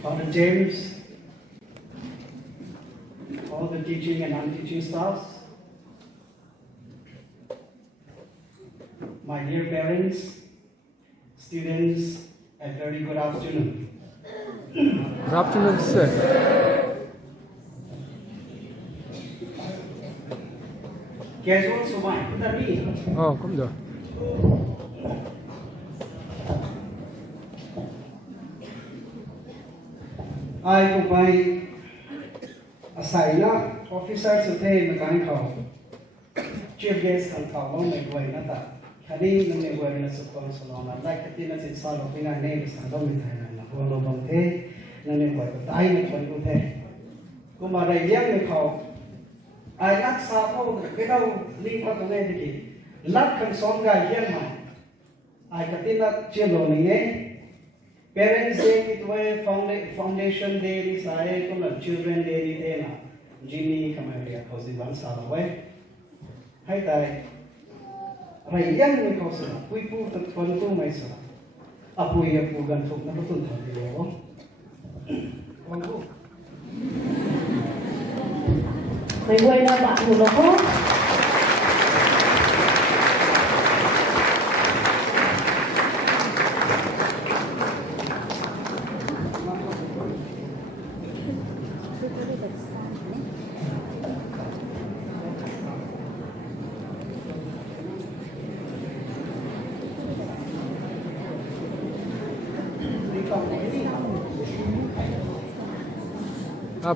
Father James, all the teaching and non-teaching staffs, my dear parents, students, a very good afternoon. Good afternoon, sir. Casual sumai, tadi. Oh, come there. I go by assign officers to pay mechanical. Chief guest can call on my way, not that. Kadi nung nagwari na sa konsulong na like kati na si Salo pinanay sa dami tayo na kung ano bang te nang nagwari ko tayo nagwari ko te. Kung maray liang ni ko ay at sa ako kinaw lipat ng ediki lat kang songa yan man ay kati na chilo ni Parents Day ito ay Foundation Day ni sa ay kung Children Day ni na Jimmy Kamei ako si Van Salaway. Hai tayo. Raiyan ni kau sana, pui pu tak pantu mai sana. Apu ia pu gantung na betul tak dia oh. Wangu. Mai buai na ba mu lo ko?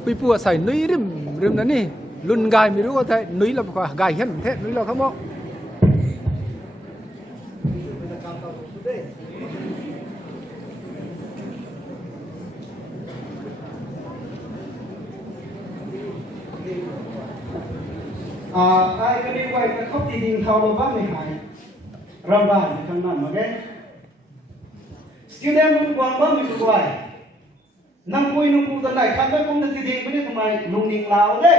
People say nui rim na ni lun gai mi ru ko thai nui la ko gai hen the nui la khamo Ai cái đi quay cái khóc thì đình thao đâu bác này hại ram bàn thằng nào mà cái student luôn quan bác mình quay nang koi nung ku tanai kan ba kum na tiding bani tumai lungning lao de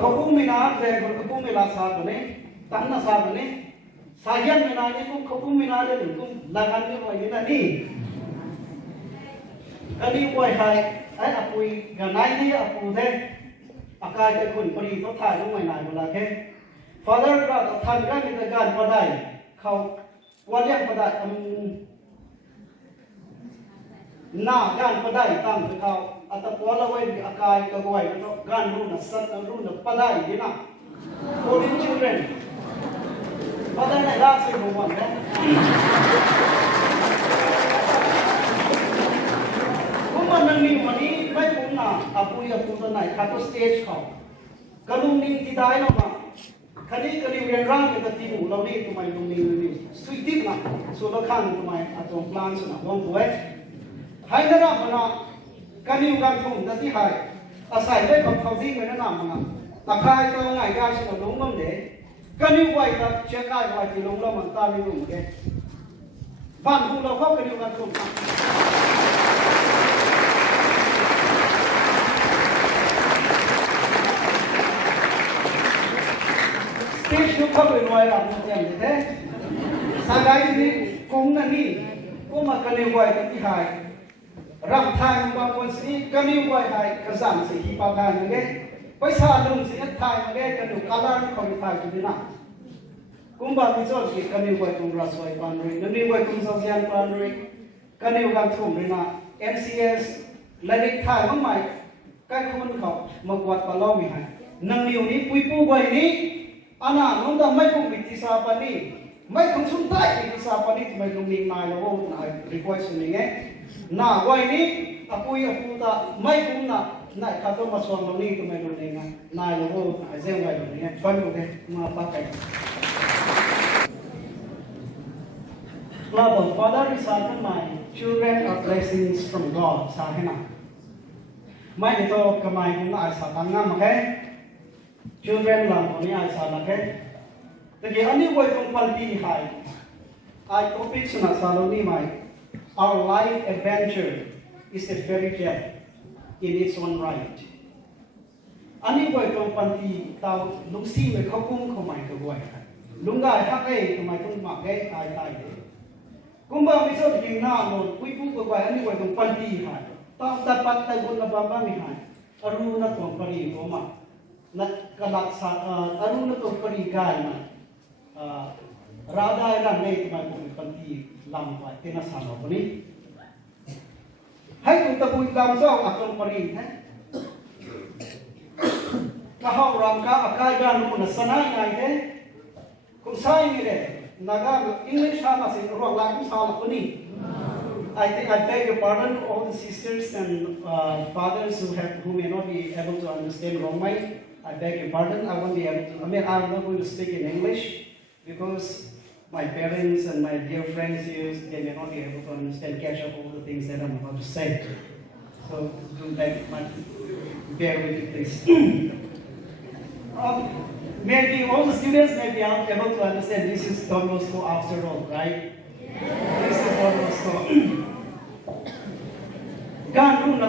khopum mina de khopum mila sa bani tan na sa bani sayan mina ni kum khopum mina de kum lagan ni oi na ni ani koi hai ai apui ganai ni apu de akai de kun pari to thai lu mai nai bula ke father ra than ga ni de gan padai khau walian padai na gan padai tam ke kau atau pola wai di akai ke wai no gan ru na sat ru na padai di na foreign children padai na la se bo wan ne kuma nang ni mani mai pun na apu ta nai kha to stage kau kalung ning ti dai no ma khani ren rang ke ti mu lo ni tu mai lung ni sweet tip na so lo khang tu mai atong plans na wong tu hai na mana kaniu gan thum da ti hai asai le khom khom ding me na nam ma ta khai to ngai ga si long ngom de kaniu wai ta che kai wai ti long lo man ta ni lu ke ban hu lo kho kaniu gan thum stage nu kho le noi ra mu chen de sa gai ni kong na ni ko ma kaniu wai ta ti hai ram thai bang kon si kaniu wai hai ka sam si hi pa ka nge paisa lum si thai nge kanu kala ni khom thai tu na kumba mi so ki kaniu wai tung ra soi pan ri nani wai tung so sian pan ri kaniu gan thum ri na MCS lanik thai mang mai ka khun khau ma kwat pa lo mi hai nang niu ni pui pu wai ni ana nong da mai kum ti sa pa ni mai kum sun tai ti sa pa ni mai lung ni mai lo na request ni nge na wai ni apui apu ta mai kum na nai kha to ma song lo ni tu mai lo ni na nai lo na zen wai lo ni ban lo de ma pa kai Love of Father is often my children are blessings from God sa hena mai ni to kamai kum na ai sa tang na ma ke children lang ko ni ai sa la ke tagi ani wai tong pal ti hai ai topic na sa lo ni mai Our life adventure is a fairy tale in its own right. Ani boy tong panti tao lung si me khopum khomai ka boy. Lunga ha ke khomai tung ma ke ai tai de. kumba miso di na no kuipu ko ba ani ko tong panti ha ta dapat ta gun na bamba mi ha aru na tong pari ko ma na kalak sa aru na tong pari gai na rada na nei ma ko panti lam ba tena sa no ni hai tu ta pui lam so akong pari ha ka hau ram ka akai ga no na sanai ngai de kum sai ni de naga English ha sin ro la ku sa ko ni I think I beg your pardon all the sisters and fathers who may not be able to understand Rongmai. I beg your pardon. I won't be able to. I mean, I'm not going to speak in English because my parents and my dear friends here, they may not be able to understand, catch up all the things that I'm about to say. So do beg my bear with me, please. Maybe all the students may be able to understand this is Don Bosco after all, right? This is Don Bosco. Gan run na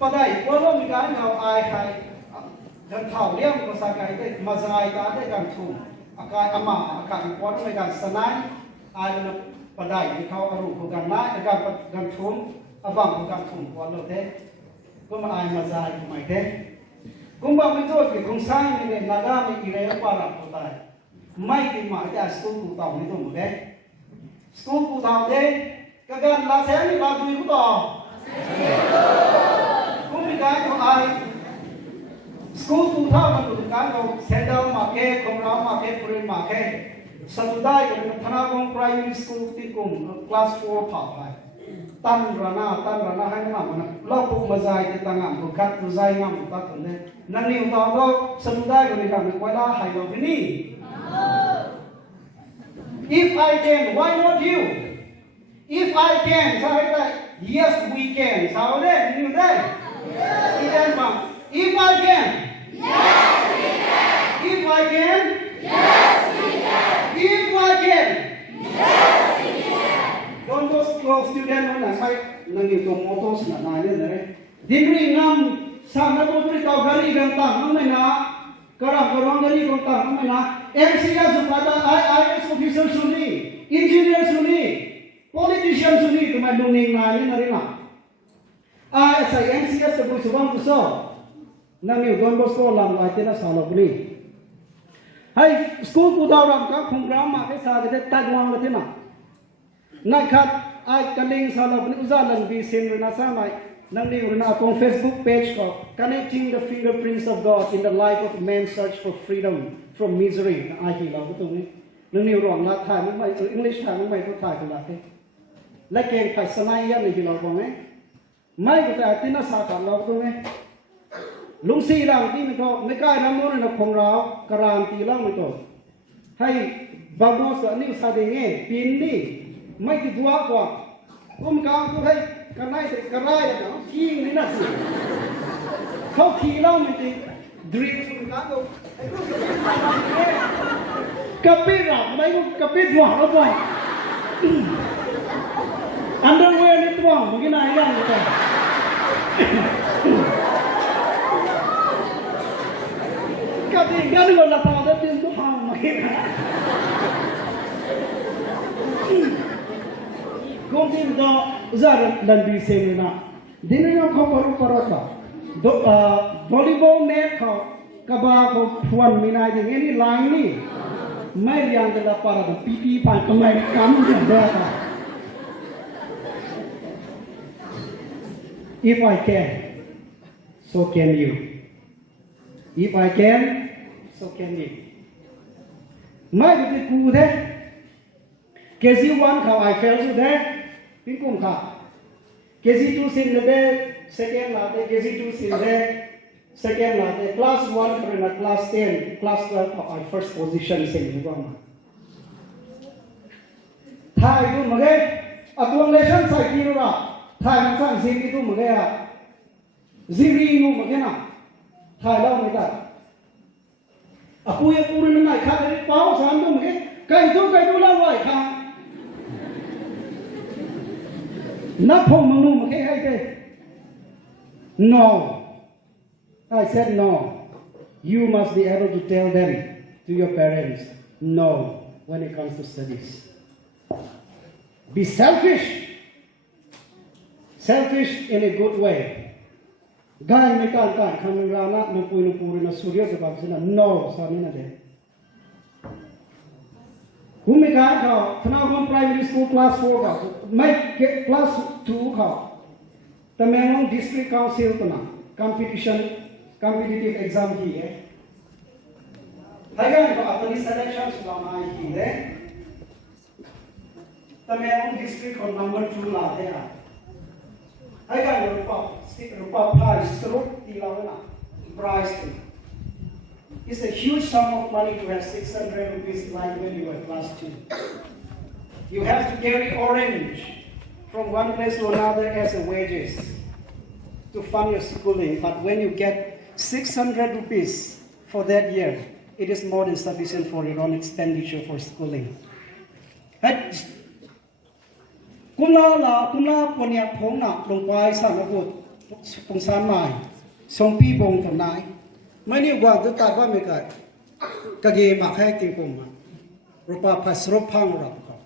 padai, wala mi gan ngau ai hai. Dan thau liam ko sa kai de mazai ta de gan thu. Akai ama akai pon me gan sanai ai na padai mi thau aru ko gan na gan thum abang ko gan thum ko lo de. Ko ma ai mazai ko mai de. Kumba mi to ki kung sai ni naga mi ire pa ra ko tai. Mai ki ma ja school ku tau ni to mo de. School ku tau de ka gan la se ni la du ku to. Kung bigan ko ay school ku tha ma tu kan ko sendal ma ke komra ma ke purin ma ke sadudai ko thana kong primary school ti kum class 4 pha pai tan rana hai na ma lo ku ma jai ti tangam ku khat tu jai ngam ta tu ne nan ni ta do sadudai ko ni ka ko la hai lo ni if I can why not you if I can sai tai yes, we can. Sao đấy? Như thế? Yes. If I can. Yes, we can. If I can. Yes, we can. If I can. Yes, we can. Don't go student na sai nangi to motos na na ne. Dinringam sa na to tri tau gari gan ta na na kara karong gari ko ta na na MCS pada IAS officer suni, engineer suni. Politician suni tu mai luning na ni marina. Sa MCS tu pun subang tu so. Nami Don Bosco lam ai tena salo beli. Hai school ku dau ram ka program ma ke sa ke tagwang le tena. Na khat ai kaling salo beli uzalan bi sin na sa mai. Nami urna tong Facebook page ko connecting the fingerprints of God in the life of man search for freedom from misery. Ai hi lo tu ni. Nami rong la thai mai English thai mai tu thai ku la ke. Lại kèm phải sanai ya này lo con ấy, mai cái ta tin nó sao cả lo con ấy, lung si làm tí mình thôi, mấy cái năm nó nó không ráo, karam tí lo mình thôi, hay bao nhiêu sự này sao để nghe, pin đi, mấy cái dua qua, cũng cao cũng thấy, cái này nó chiên đi là gì, không khí lo mình thì drink xuống cá đâu, cà phê rau mấy cái cà phê dua nó thôi. Underwear ni tuang, mungkin ayam gitu. Katiga ni wala pa ada pintu hang mungkin. Kongsi do zar dan bising na. Dinringam Kamei parota. Volleyball net ko kaba ko puan minai ding ini line ni. Mai yang kita para pipi pan kamai kamu dah. If I can, so can you. If I can, so can you. Mai cái cụ thế, KG1 khảo I fail so đấy, tin cùng khảo. KG2 sin đấy, second là đấy, KG2 sin đấy, second là đấy, class 1 rồi là class 10, class 12 khảo I first position sin đúng không? Thay luôn mà cái, accumulation sai kia rồi. Thai nó sang gì cái tu mà cái à, ziri nu mà cái nào, thai đâu người ta, pui nó này khác cái báo sáng tu mà cái tu là vậy khác, nắp phong mà nu mà cái hay cái, no, I said no, you must be able to tell them to your parents no when it comes to studies. be selfish in a good way. Guy me kan coming rana no puri na surya sebab sina no samina de. Humi ka Dinringam primary school class 4 ka make class 2 ka. Tamengong district council tuna competitive exam hi hai. Hagan ko apni selection sumama hi hai. Tamengong district ko number 2 la hai. I got rupa prize through prize. It's a huge sum of money to have 600 rupees like when you were class 2. You have to carry orange from one place to another as a wages to fund your schooling. But when you get 600 rupees for that year, it is more than sufficient for your own expenditure for schooling. Kumla ponya phongna longpai sana gut pungsan mai songpi bong tamnai mani wa tu ta ba me ka kage ma khai ting pom ma rupa phasro phang ra ko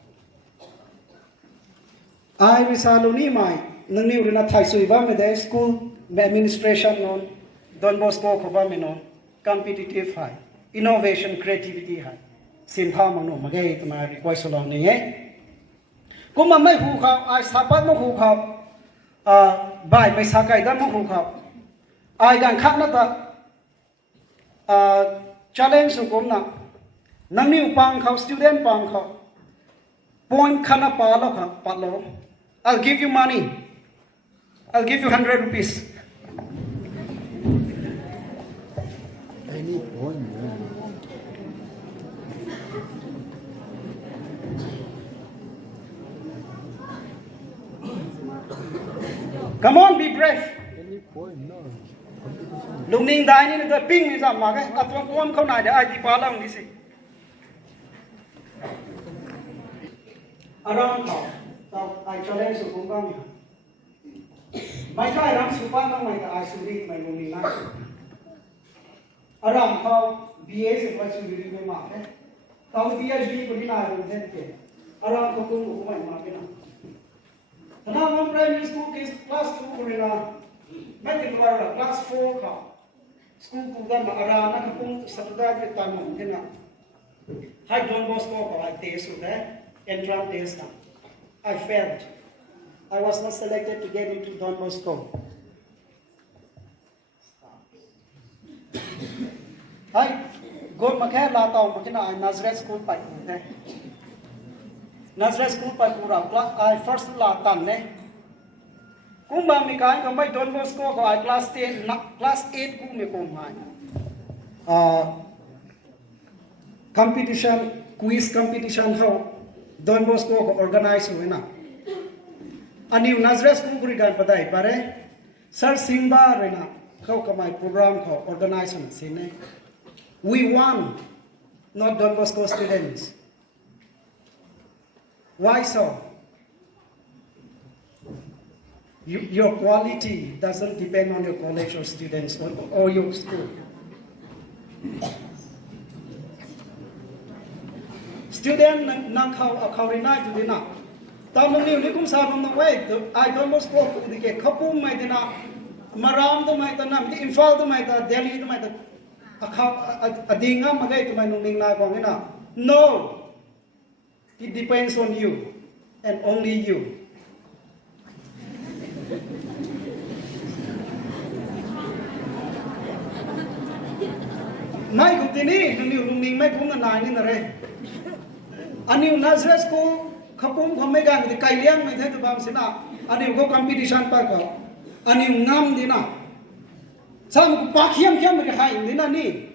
ai risaluni mai nangni urina thai sui ba me de school administration non Don Bosco ko ba me non competitive high innovation creativity high sin tha ma no magai tama request lo ni he kuma mai hu kha ai sapat mo hu kha bai mai sakai da mo hu kha ai gan khak na ta challenge ko na nangni upang kha student pang kha point khana pa lo kha pa lo I'll give you money, I'll give you 100 rupees. Come on, be brave. Lung ning dai ni the ping ni sa ma cái atwang kom khau nai de ai ti pa lang ni si. Around tao ai challenge su kum bang ya. Mai kai ram su pan bang mai ka ai su ri mai lung ning na. Around tao BA se pa su ri me ma ke. Tao PhD ko ni na ro den ke. Around ko kum ko mai ma ke na. Dinringam primary school is class 2 kurina. Mati kuara class 4 ka. School kuda na arana ka kung saturday ke tamam kena. Hai Don Bosco ko ai test uda entrance test na. I failed. I was not selected to get into Don Bosco. Hai go makhe la taw makina Nazareth school pai ne. Nazareth school pai pura I first la tan ne. Kumba mi kai ko mai Don Bosco ko I class 10 class 8 ku me ko mai. Competition quiz competition ho Don Bosco ko organize huई na. Ani Nazareth school kuri gan padai pare sir Simba rena khau kamai program ko organize na sine. We won, not Don Bosco students. Why so? Your quality doesn't depend on your college or students or your school. Student nang khau rina ju dina. Tao nung ni kum sa bang way I Don Bosco dike khapum mai dina maram to mai ta nam Imphal to mai ta Delhi to mai ta adinga magai to mai nung ning na ko ngina. No. It depends on you and only you. Mai ko tini nung ning mai kum na nai ni na re. Ani Nazareth ko khapum khame gang di kailiang mai the to bam sina. Ani ko competition pa ko. Ani ngam dina. Sam ko pakhiam khiam ke hai dina ni.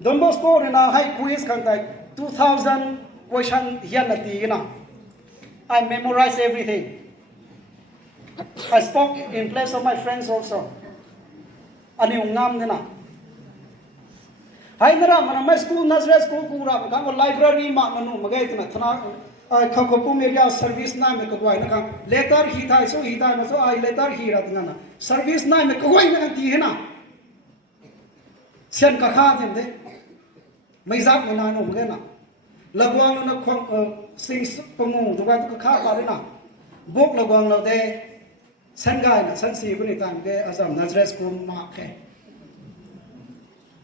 Don Bosco na hai quiz kan tai 2000 question here na. I memorized everything. I spoke in place of my friends also. Ani ngam dina. Hai nara mana my school Nazareth school kura ka ko library ma manu magai tna thana khakhopu area service na me ko wai na ka letter hi thai so hi thai ma so ai letter hi rat na service na me ko wai na ti hena sen ka kha din de mai zap na no magai na ระวังนะความสิ่งประมงตัวไปก็ข้าวปลาด้วยนะบุกระวังเราได้สันกายนะสันสีคนนี้ต่างได้อาศัยนัดเรสกุมมาแค่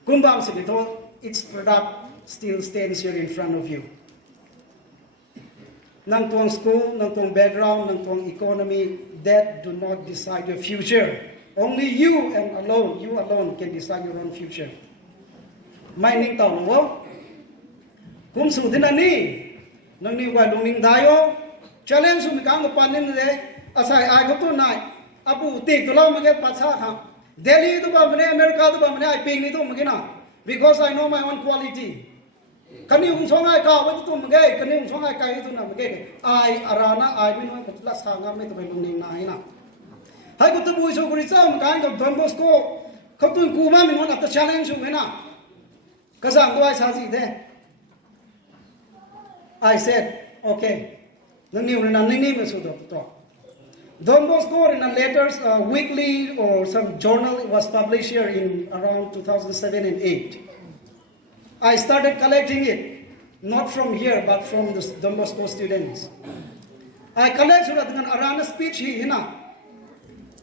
กุมบางสิ่งที่ its product still stands here in front of you นั่งตวง school นั่งตวง background นั่งตวง economy that do not decide your future only you alone can decide your own future ไม่นิ่งต่อหรอกุมสู่ที่นั่นนี่นั่งนิ่งไว้ลงนิ่งได้โอ challenge สุดมีการมาปั่นนี่เลยอาศัยอายเขาตัวนายอาปูติดตัวเราไม่เก็ตปัสสาวะเดลีตัวบ้านมันเนี่ยอเมริกาตัวบ้านมันเนี่ยไอปิงนี่ตัวมันกินนะ because I know my own quality กันนี่ผมช่องไอ้ก้าวไว้ตัวมันเก๋กันนี่ผมช่องไอ้ไก่ตัวนั้นมันเก๋ไออารานะไอไม่น้อยกับลักษณะไม่ตัวเป็นลงนิ่งนายนะให้กูตัวบุยสุกุริซ่ามันการกับดอนบอสโกเขาตัวกูมาเป็นวันอัต challenge สุดไหมนะก็สั่งตัวไอ้ชาสิเด้ I said okay นั่นนี่มันนั่นนี่มันสุดตัวDon Bosco in a letters weekly or some journal it was published here in around 2007 and 8. I started collecting it, not from here but from the Don Bosco students. I collect surat dengan arana speech hi hina.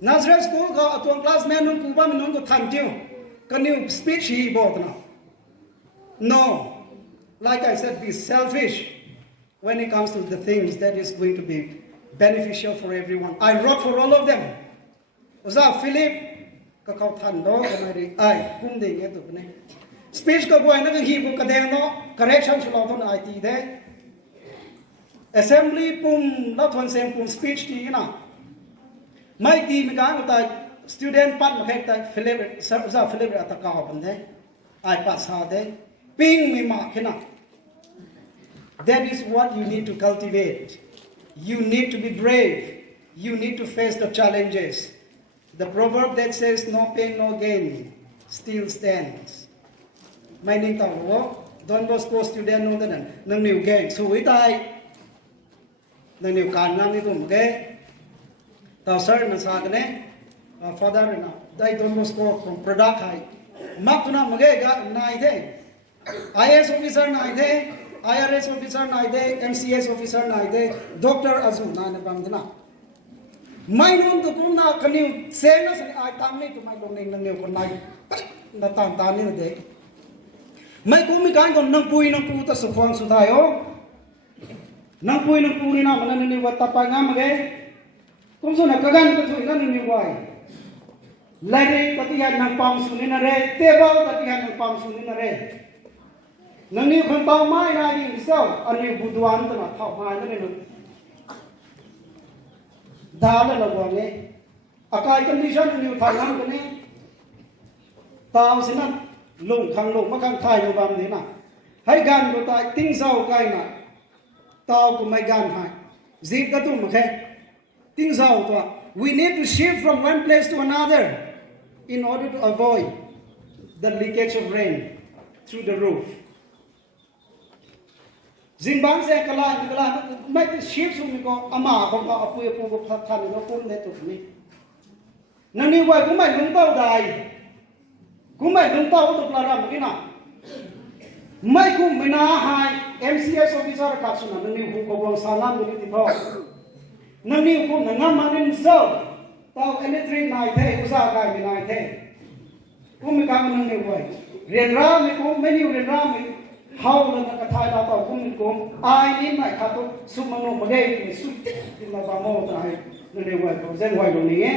Nazareth school ka atuang classmate nun kuba min nun ko thantiu. Kaniu speech hi bot na. No, like I said, be selfish when it comes to the things that is going to be beneficial for everyone. I wrote for all of them. Uza Philip kakau thando kamari ai kum ding etu ne. Speech ka boy na ka hi bu ka deng no correction chlo thon IT de. Assembly pum la thon sem pum speech ti na. Mai ti mi ka ta student pat ma khek ta Philip uza Philip ata ka ban de. Ai pass ha de. Ping mi ma khina. That is what you need to cultivate. You need to be brave. You need to face the challenges. The proverb that says no pain, no gain still stands. My name is Don Bosco student no then nang new gang. So we die. Nang new kan nang itu mungkin. Tahu sir nasa kene father na. Dai Don Bosco from product hai. Mak tu na mungkin ga naik deh. IS officer naik deh. IRS officer naik deh, MCS officer naik deh, doctor azul naik bang dina. Mai nom tu kum na kaniu sena sen ai tam ni tu mai long neng nang neu kon naik, na tam tam ni deh. Mai kum mi kan kon nang pui ta sukhwang sudai o. Nang pui ni na mana ni wat tapai ngam ge. Kum su na kagan ka thui na ni wai. Lari patihan nang pam su ni na re, tebal patihan nang pam su ni na re. Nang ni kon tao mai na ni sao ani buduan ta na thau mai na ni dala la wa ne akai condition ni thang nam ko ni tao sinan lung khang lung ma khang thai yo bam ni na hai gan ko tai ting sao kai na tao ko mai gan hai zip ka tu ma khe ting sao to we need to shift from one place to another in order to avoid the leakage of rain through the roof. Zimbang se kala mai ti ship su mi ko ama ko ka apu pu ko phat than no kum ne tu ni nani wai ku mai lung tau dai ku mai lung tau to plara mi na mai ku mina hai MCS officer ka su na nani hu ko bang salam ni ti tho nani ku na ngam ma nin so tau electric nai the usa ka mi nai the ku mi ka nani wai rian ra mi ku menu rian ra mi how na ka thai da ta kum ai ni mai kha to su ma no ma ge ni su ti ma ba mo ta hai ne ne wa ko zen wa lo ni e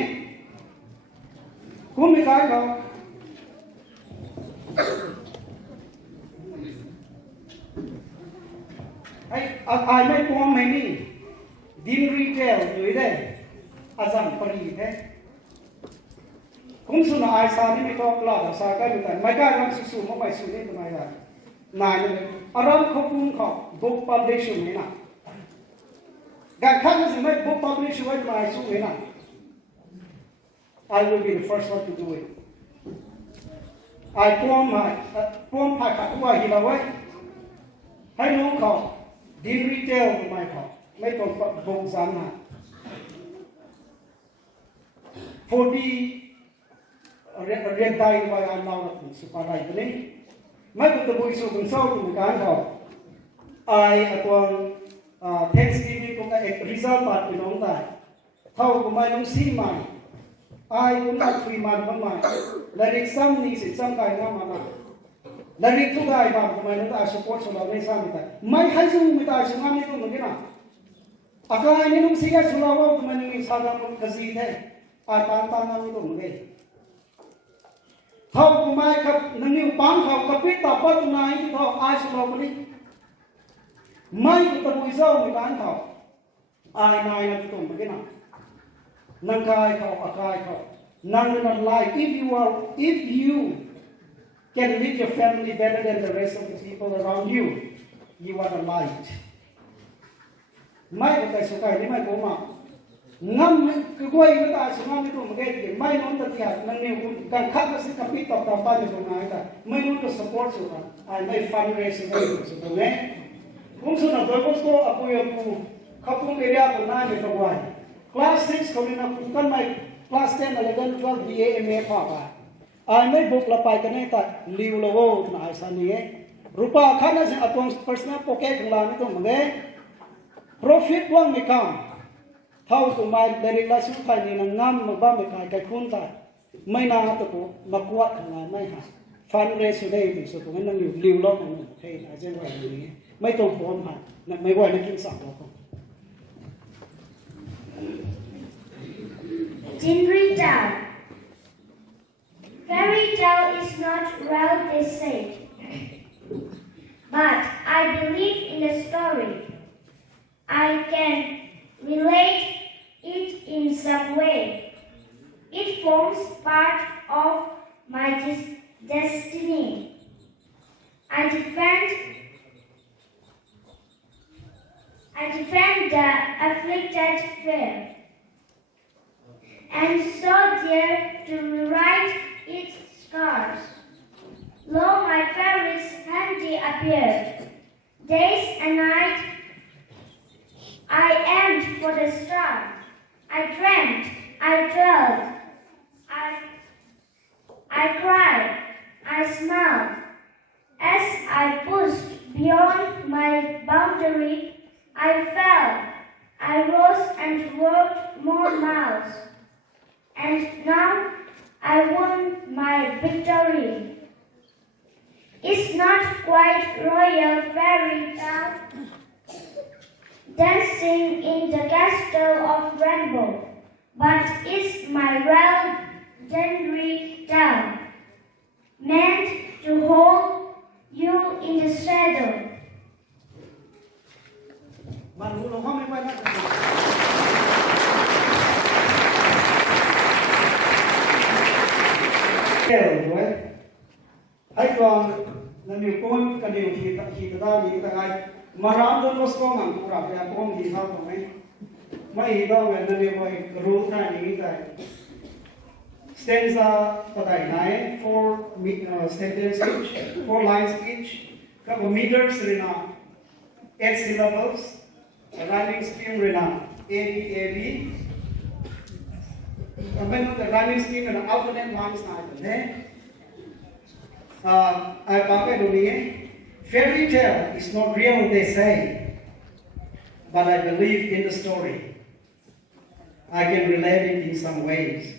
kum mi ka ka ai mai ko mai ni din retail ni de azam pari he kum su na ai sa ni mi to kla da sa ka ni ta mai ka ram su ma mai su ni ta mai ga nine aram khopum kho book publication ni na ga khan si mai book publish wai mai su ni na I will be the first one to do it. I form my kha wa hi la wai hai no kho din retail mai kho mai to book zan na 40 เรียนไทยไว้อันเราสุภาพไรตัวนี้ไม่ต้องตะบุยสุขุมเศร้าตุ่มการเขา ai atong Thanksgiving ko ka result part pinong ta thau ko mai nong si mai ai kun at free man bang mai larik sam ni si sam kai na ma larik tu gai ba ko mai na support so la nei sam ta mai hai su mi ta su ngam ni tu ngi na akai ni nong si ga su la wa ko mai ni sa ga ko ka si the a tan tan ngam ni tu ngi thau ko mai ka nang ni pang thau ka pi ta pa tu nai ki thau ai su la ko ni mai ko ta mu zo mi kan thau ai nai na tu ngi na nang kai khao akai khao nang not like if you can lead your family better than the rest of the people around you are the light mai ko kai su kai ni mai ko ma ngam ku koi ma ta su ngam ni ko ma ge mai non ta tia nang ni ku kan khat na si kapit ta pa ni ko ngai ta mai non ko support su ka ai mai fundraising su ko ne kung su na do ko sto apu yo ku khapum area ko na ni ko wai Class 6 kami na kukan may class 10, 11, 12, BA, MA pa ba. Ay may book lapay ka na ita, liw lawo na aysan niye. Rupa kana sa atong personal pocket ng lang ito mga profit wang mikam. How to may dari lasu kay ni nang ngam magba may kay kunta. May na ito po makuha nga may ha. Fundraise today so kung nang liw law ng hey ajen wa ni. May tong phone ha. May wa na kinsa ko. Dinringam. Fairy tale is not well they say, but I believe in the story. I can relate it in some way. It forms part of my destiny. I defend the afflicted fair, and so dare to rewrite its scars. Lo, my fairy's handy appeared. Days and night I aimed for the star. I dreamt, I dwelled, I cried, I smiled. As I pushed beyond my boundary, I fell, I rose and walked more miles. And now I won my victory. It's not quite royal fairy tale, dancing in the castle of rainbow, but it's my legendary tale, meant to hold you in the shadow. Hai tuan nami pun kadi kita tadi kita ai maram don mosko mang pura ya pom di hal mai mai do ngan nami mai ru na ni kita stanza patai nai four sentences each, 4 lines each, couple meters rina 8 syllables, rhyming scheme rina A-B. The rhyming scheme and alternate lines na fairy tale is not real, they say, but I believe in the story. I can relate it in some ways.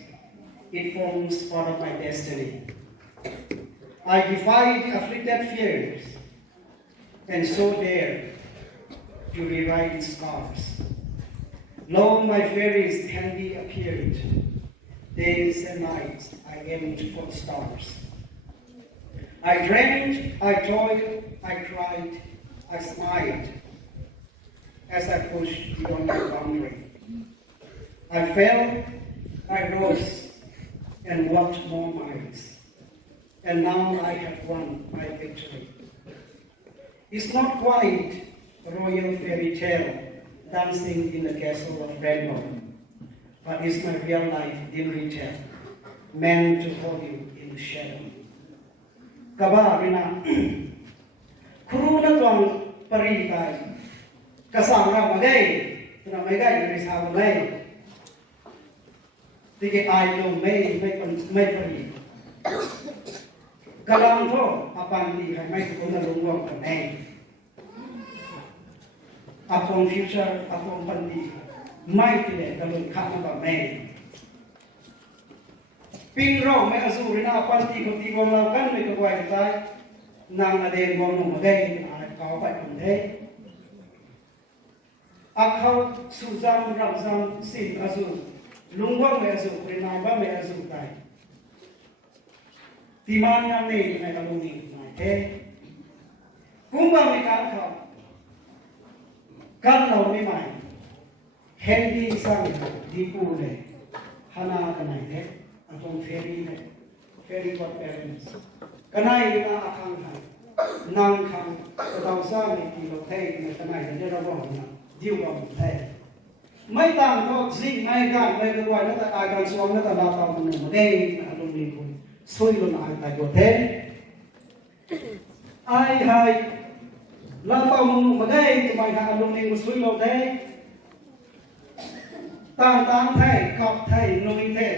It forms part of my destiny. I defy the afflicted fears, and so dare to rewrite its scars. Lo, my fairies handy appeared. Days and nights I aimed for stars. I dreamed, I toiled, I cried, I smiled as I pushed beyond my boundary. I fell, I rose, and walked more miles. And now I have won my victory. It's not quite a royal fairy tale dancing in the castle of rainbow, but it's my real life Dinringam tale, meant to hold you in the shadow. Kaba rina kuru na tuang pari kai kasang ra magai na magai ni sa magai tike ai lo mai pari kalam tho apan ni hai mai ko na lungwang kan nei upon future upon pandi mai tile kalun khana ba me ping ro me azu rina pandi ko ti gom lau kan me ko wai tai nang ade gom no ma gai ai ka ba kun de akhau suzam ramzam sin azu lungwa me azu rina ba me azu tai timanya ne me kalun ni mai de kumba me ka khau kan lo me mai Handy sang di pule hana kanai the atong ferry what parents kanai na akang hai nang khang tao sa mi ti lo thai me kanai de ra bo na diu ba mi thai mai tang ko jing mai gan mai ko wa na ta a gan suam na ta la ta mu ma dei alung ni ko soi lo na ta ko the ai hai la ta mu ma dei tu mai ha alung ni ko soi lo the tang thay cọp thay nuôi thay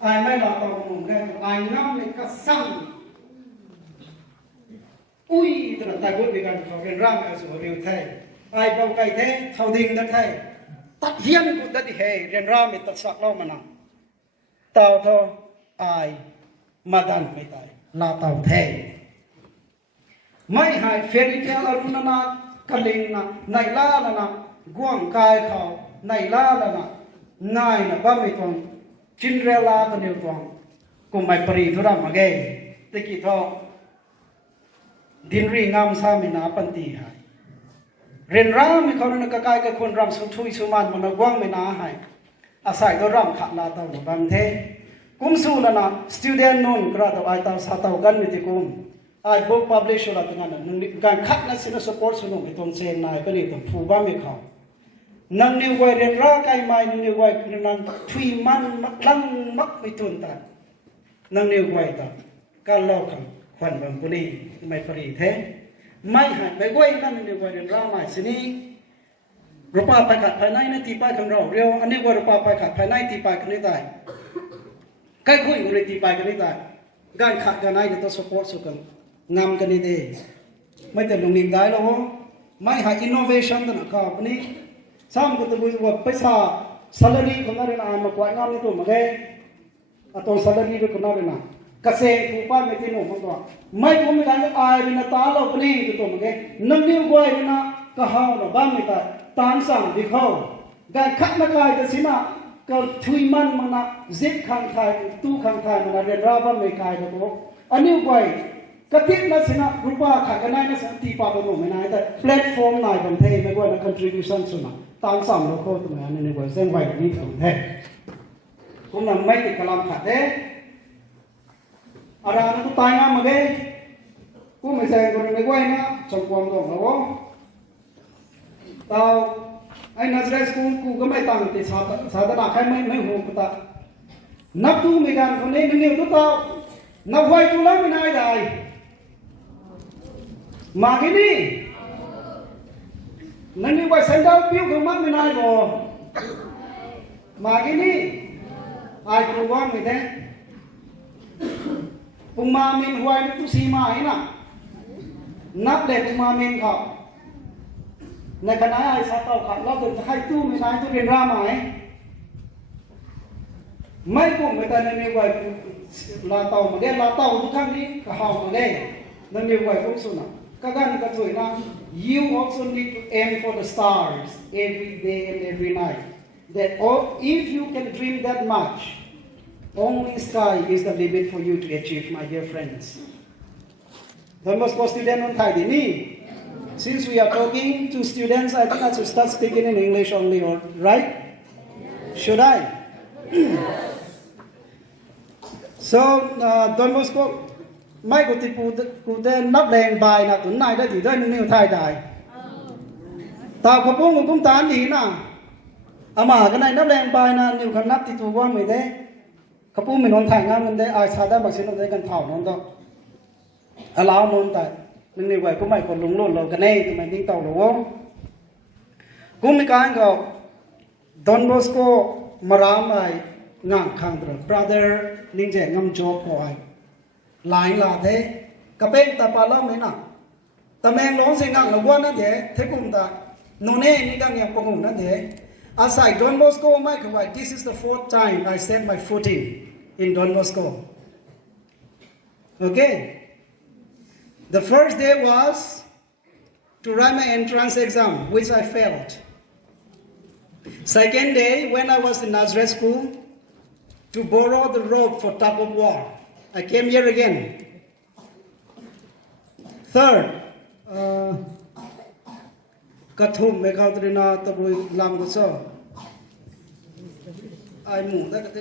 ai mai là tàu mùng cái ai ngắm lên cái xăng ui tức là tài bút bị gần họ bên ram ở số điều thay ai bao cái thế thâu đình đất thay tắt hiên cũng đất đi hè bên ram bị tắt sạc lo mà nào tàu thôi ai mà đàn mấy tài là tàu thay mấy hai fairy tale ở luôn na cái linh na này là guang cai khảo này la na nai na ba mi tong Cinderella ka niu tong kum mai pari thura ma ge te ki tho Dinringam sa mi na panti hai ren ra mi khon na ka kai ka khon ram su thui su man ma gwang mi na hai asai do ram kha la taw bam the kum su na student non kra taw ai taw sa taw gan mi ti kum ai book publish la ta na gan khat na sin support su no mi tong chen nai ka ni to phu ba mi kha nang ni wai ren ra kai mai ni wai nang thui man lang mak mi tun ta nang ni wai ta ka lo kan khwan bam pu ni mai pari the mai ha mai wai nan ni wai ren ra mai sini rupa pa khat phai nai na ti pa kham ro reo ani wai rupa pa khat phai nai ti pa kan ni tai kai khui uri ti pa kan ni tai gan khat ga nai to support su kan ngam kan ni de mai te lung ning dai lo mai ha innovation ta na ka ni sam ko tu wa paisa salary ko na na ma kwa ngam ni to ma ge atong salary ko na na ka se ku pa me ti no mo to mai ko mi kan ai na ta lo pli to ma ge nam ni goi na ka ha no ba mi ta tan sang di kho ga khat na kai ta sina ka thui man ma na zip khang thai tu khang thai ma na re ra ba me kai ko ani goi ka tik na sina rupa kha ka nai na sa ti pa ba no me na ta platform nai ban the me ko na contribution su na tang sam lo ko tu ma ne ko sen wai ni thong the kum na mai ti kalam kha de ara na tu tai na ma ge ku me sen ko ne ko na chong kwam do lo tao ai na zrai school ku ga mai tang ti sa da na khai mai hu ku ta nap tu me gan ko ne ne tu tao na wai tu la me nai dai ma ge ni nang ni wai sandal piu ko ma me nai bo ma ge ni ai ko wa me de pung ma min huai tu si ma ai na nap le pung ma min khaในคณะไอ้สาวต่อขัดเราจะให้ตู้ไม่นายตู้เรียนราไหมไม่กุ้งไม่แต่ในนี้ไว้ลาเต่ามาเด้ลาเต่าทุกครั้งนี้ก็หามาเด้ในนี้ไว้พวกสุนัขก็การก็สวยนะ you also need to aim for the stars every day and every night that if you can dream that much only sky is the limit for you to achieve my dear friends ท่านผู้สstudent คนไทยดีนี่Since we are talking to students, I think I should start speaking in English only, right? Should I? So, Don Bosco, mai của tipu của tên nắp đèn bài là tuần này đã chỉ ra những thay đại. Tao có bông cũng tán gì nè. Mà cái này nắp đèn bài là nhiều khăn nắp thì tụ quan mình thế. Có bông mình non thành ngang mình thế, ai sao đã bác sĩ nó thế cần thảo nó đâu. Allow non tại. Nên như vậy cũng mày còn lúng lộn cái này thì mày đi tàu đúng không? Cũng mấy cái anh Don Bosco Maram ai ngang khang rồi brother linh trẻ ngâm chó của anh lại là thế cái bên ta pa lắm đấy nào Tameng long sing ngang lagwan na de, tekum da, none ni gang yang pongum na de. As I Don Bosco, my God, this is the 4th time I set my footing in Don Bosco. Okay? The first day was to write my entrance exam, which I failed. Second day, when I was in Nazareth school, to borrow the rope for tug of war. I came here again. Third, Kathum Mekautrina Tabu Lamguso. I moved that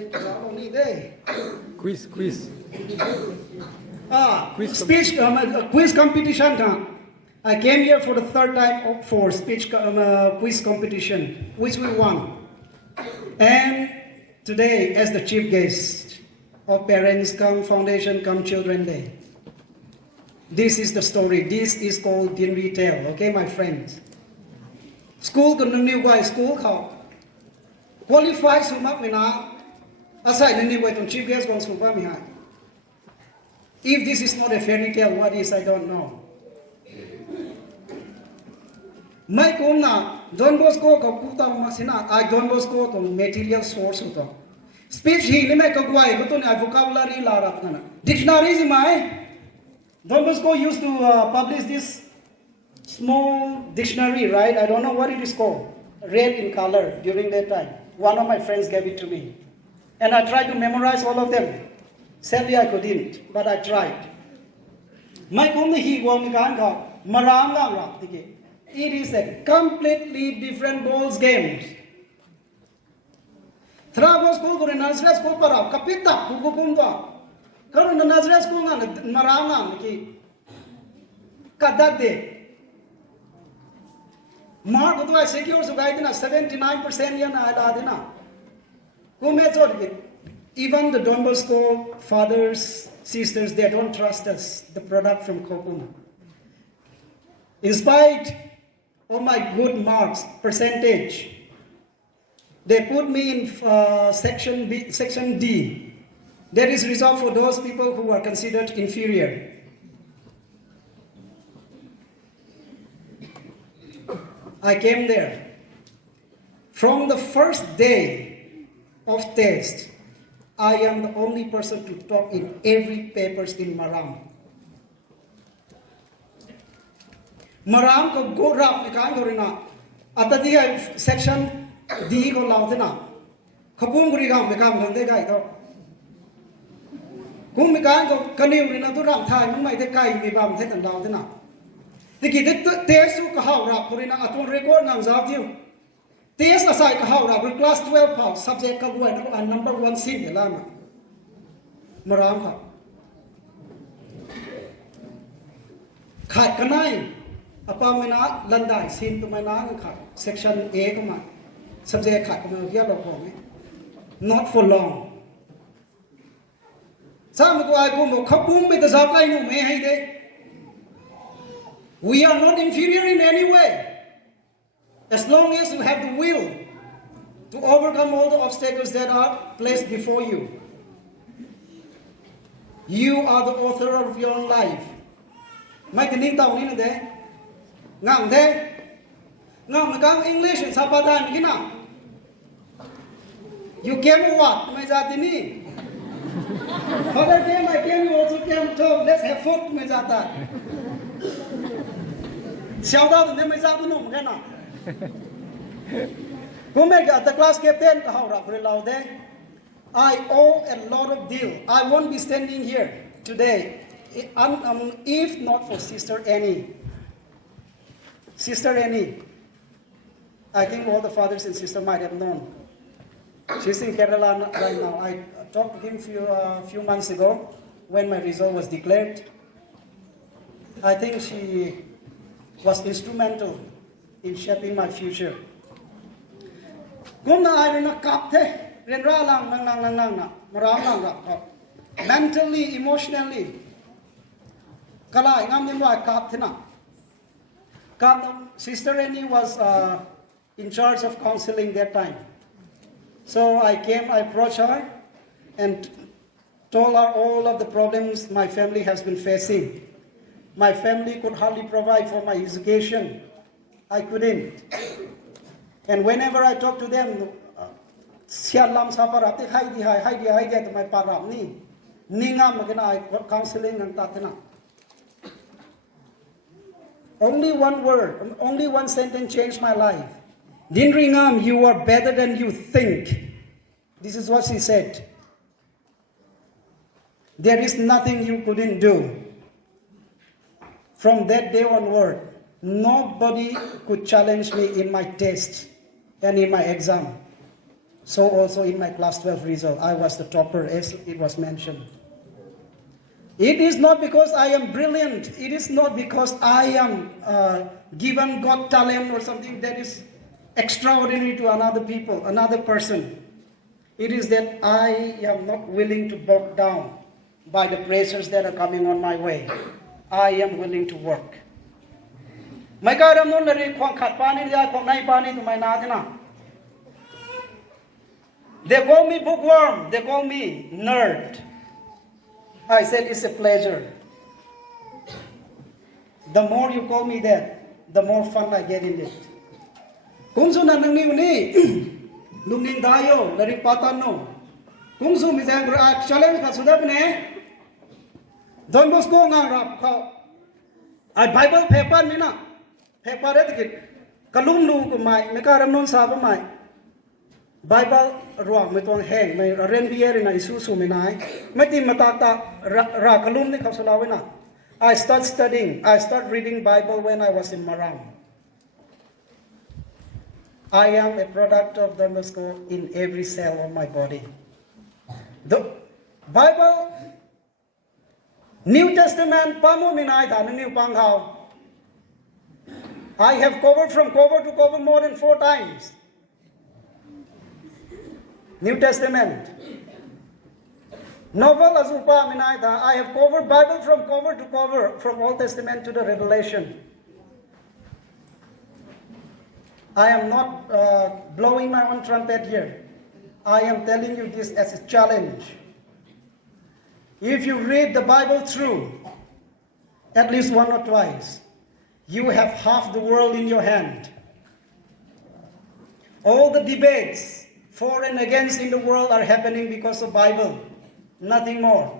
only day. Quiz. Speech quiz competition. I came here for the 3rd time for speech quiz competition, which we won. And today, as the chief guest of Parents Come Foundation Come Children Day. This is the story. This is called Dinri Tale. Okay, my friends. School can new guy school how qualify sumak mina aside the new way to chief guest wants to me. If this is not a fairy tale, what is I don't know. My kumna Don Bosco ka puta masina I Don Bosco to material source uto. Speech he ni me ka guai ko to ni vocabulary la rap na. Dictionary is my Don Bosco used to publish this small dictionary, right? I don't know what it is called. Red in color during that time. One of my friends gave it to me. And I tried to memorize all of them. Sadly, I couldn't, but I tried. My only he won Maranga. It is a completely different balls games. Trabos ko ko Nazareth ko para kapita kukukumba. Karon na Nazareth ko nga maranga ki kadade. Mark to I secure so guide na 79% yan na ada na. Even the Don Bosco fathers, sisters, they don't trust us, the product from Kopuma. In spite of my good marks, percentage, they put me in section D. That is reserved for those people who are considered inferior. I came there. From the first day of test, I am the only person to talk in every papers in Maram. Maram ko go rap ikan ko rina. Atadi section D ko laudena. Kapung guri kam bekam gande kai to. Kung ikan ko kaniu rina tu ram thai mung mai te kai mi bam te tan laudena. Tiki te su ka hau rap ko rina atun record ngam zau tiu. Test aside ka hau rap class 12 pa subject ka buai na number 1 sin de lama. Maram ka. Khat kanai apa mena landai sin tu mena khat section A ka ma subject khat ka ma dia lo ko me. Not for long. Sam ko ai ko mo khapum me ta sa kai nu me hai de. We are not inferior in any way. As long as you have the will to overcome all the obstacles that are placed before you. You are the author of your own life. Mai tin tao ni de. Ngang de. Ngang ma English sa pa dan kina. You came what? Mai za tin ni. Father came, I came, you also came too. Let's have food mai za ta. Xiao dao de mai za tu no ma na. Who make the class captain I owe a lot of deal. I won't be standing here today if not for Sister Annie. Sister Annie, I think all the fathers and sisters might have known. She's in Kerala right now. I talked to him a few months ago when my result was declared. I think she was instrumental in shaping my future. Kung na ay na kapte, renra lang na, maram lang mentally, emotionally, kalay ngam ni mo ay kapte na. Sister Annie was in charge of counseling that time. So I came, I approached her and told her all of the problems my family has been facing. My family could hardly provide for my education. I couldn't. And whenever I talk to them, sialam saparati hai to my param ni ningam magana I counseling and tatana. Only one word, only one sentence changed my life. Dinringam, you are better than you think. This is what she said. There is nothing you couldn't do. From that day onward, nobody could challenge me in my test and in my exam. So also in my class 12 result, I was the topper as it was mentioned. It is not because I am brilliant. It is not because I am given God talent or something that is extraordinary to another people, another person. It is that I am not willing to bog down by the pressures that are coming on my way. I am willing to work. My God, I'm not ready to my nadina. They call me bookworm. They call me nerd. I said it's a pleasure. The more you call me that, the more fun I get in it. Kung su na nang ni nung ning dayo dari patano. Kung su mi sang ra challenge ka sudah ne. Don Bosco nga rap ka. Ay Bible paper mi na. Paper et kit. Kalum lu ko mai, me ka ram non sa ba mai. Bible ruang me tong heng me ren bier na isusu me nai. Me ti matata ra kalum ni ka sulawe na. I start studying. I start reading Bible when I was in Marang. I am a product of Don Bosco in every cell of my body. The Bible, New Testament, Pamu Minai Dan New Panghao. I have covered from cover to cover more than 4 times. New Testament. Novel Azupa Minaida. I have covered Bible from cover to cover, from Old Testament to the Revelation. I am not blowing my own trumpet here. I am telling you this as a challenge. If you read the Bible through, at least 1 or twice, you have half the world in your hand. All the debates for and against in the world are happening because of Bible. Nothing more.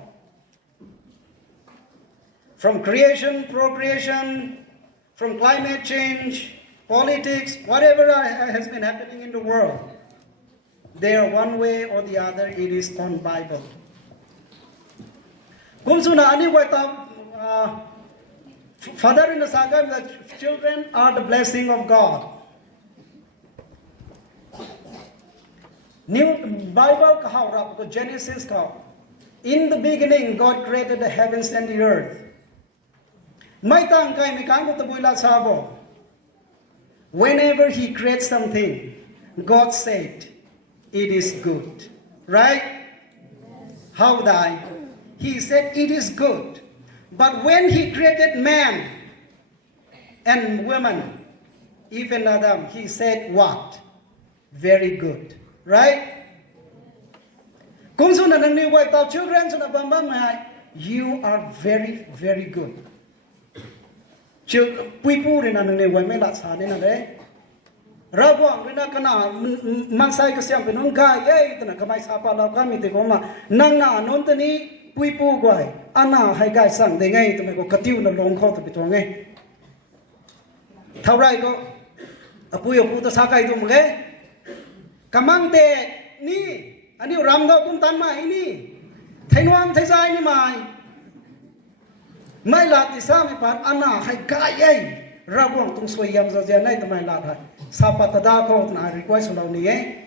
From creation, procreation, from climate change, politics, whatever has been happening in the world, there one way or the other, it is on Bible. Father in the saga, the children are the blessing of God. New Bible kahau Genesis kahau. In the beginning, God created the heavens and the earth. May tang kay mikang mo tabuila sabo. Whenever He creates something, God said, it is good. Right? How die? He said, it is good. But when He created man and woman, even Adam, He said what? Very good. Right? Kung suna nang niway tao children suna bambam na, you are very, very good. Puipu rin na nang niway may latsanin na rin. Rabuang rin na kana mansay kasi ang pinunggay, ito na kamay sapa lao kami, tiko ma, nang na anon tani puipu guay, ana hay gay sang, de ngay, ito may ko katiu na long ko, ito pito ngay. Tauray ko, apuyo puto sakay ito mga, kamang de, ni, ani ramdaw kung tan mai ni, tainuang taisay ni mai, may lat isa may par, ana hay gay, rabuang tung swayam sa dyan na ito may lat hay. Sapat tadako na request ulaw niye.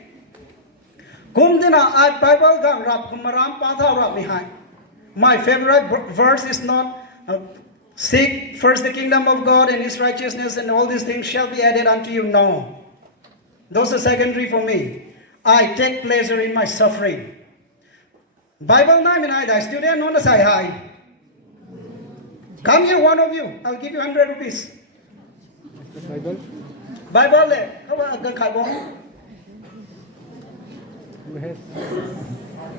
Kung dina at Bible gang rap kumaram patha rap mihai. My favorite verse is not seek first the kingdom of God and His righteousness and all these things shall be added unto you. No, those are secondary for me. I take pleasure in my suffering. Bible na minai da student no na say hi. Come here, one of you. I'll give you 100 rupees. Bible. Bible le, how about the Bible?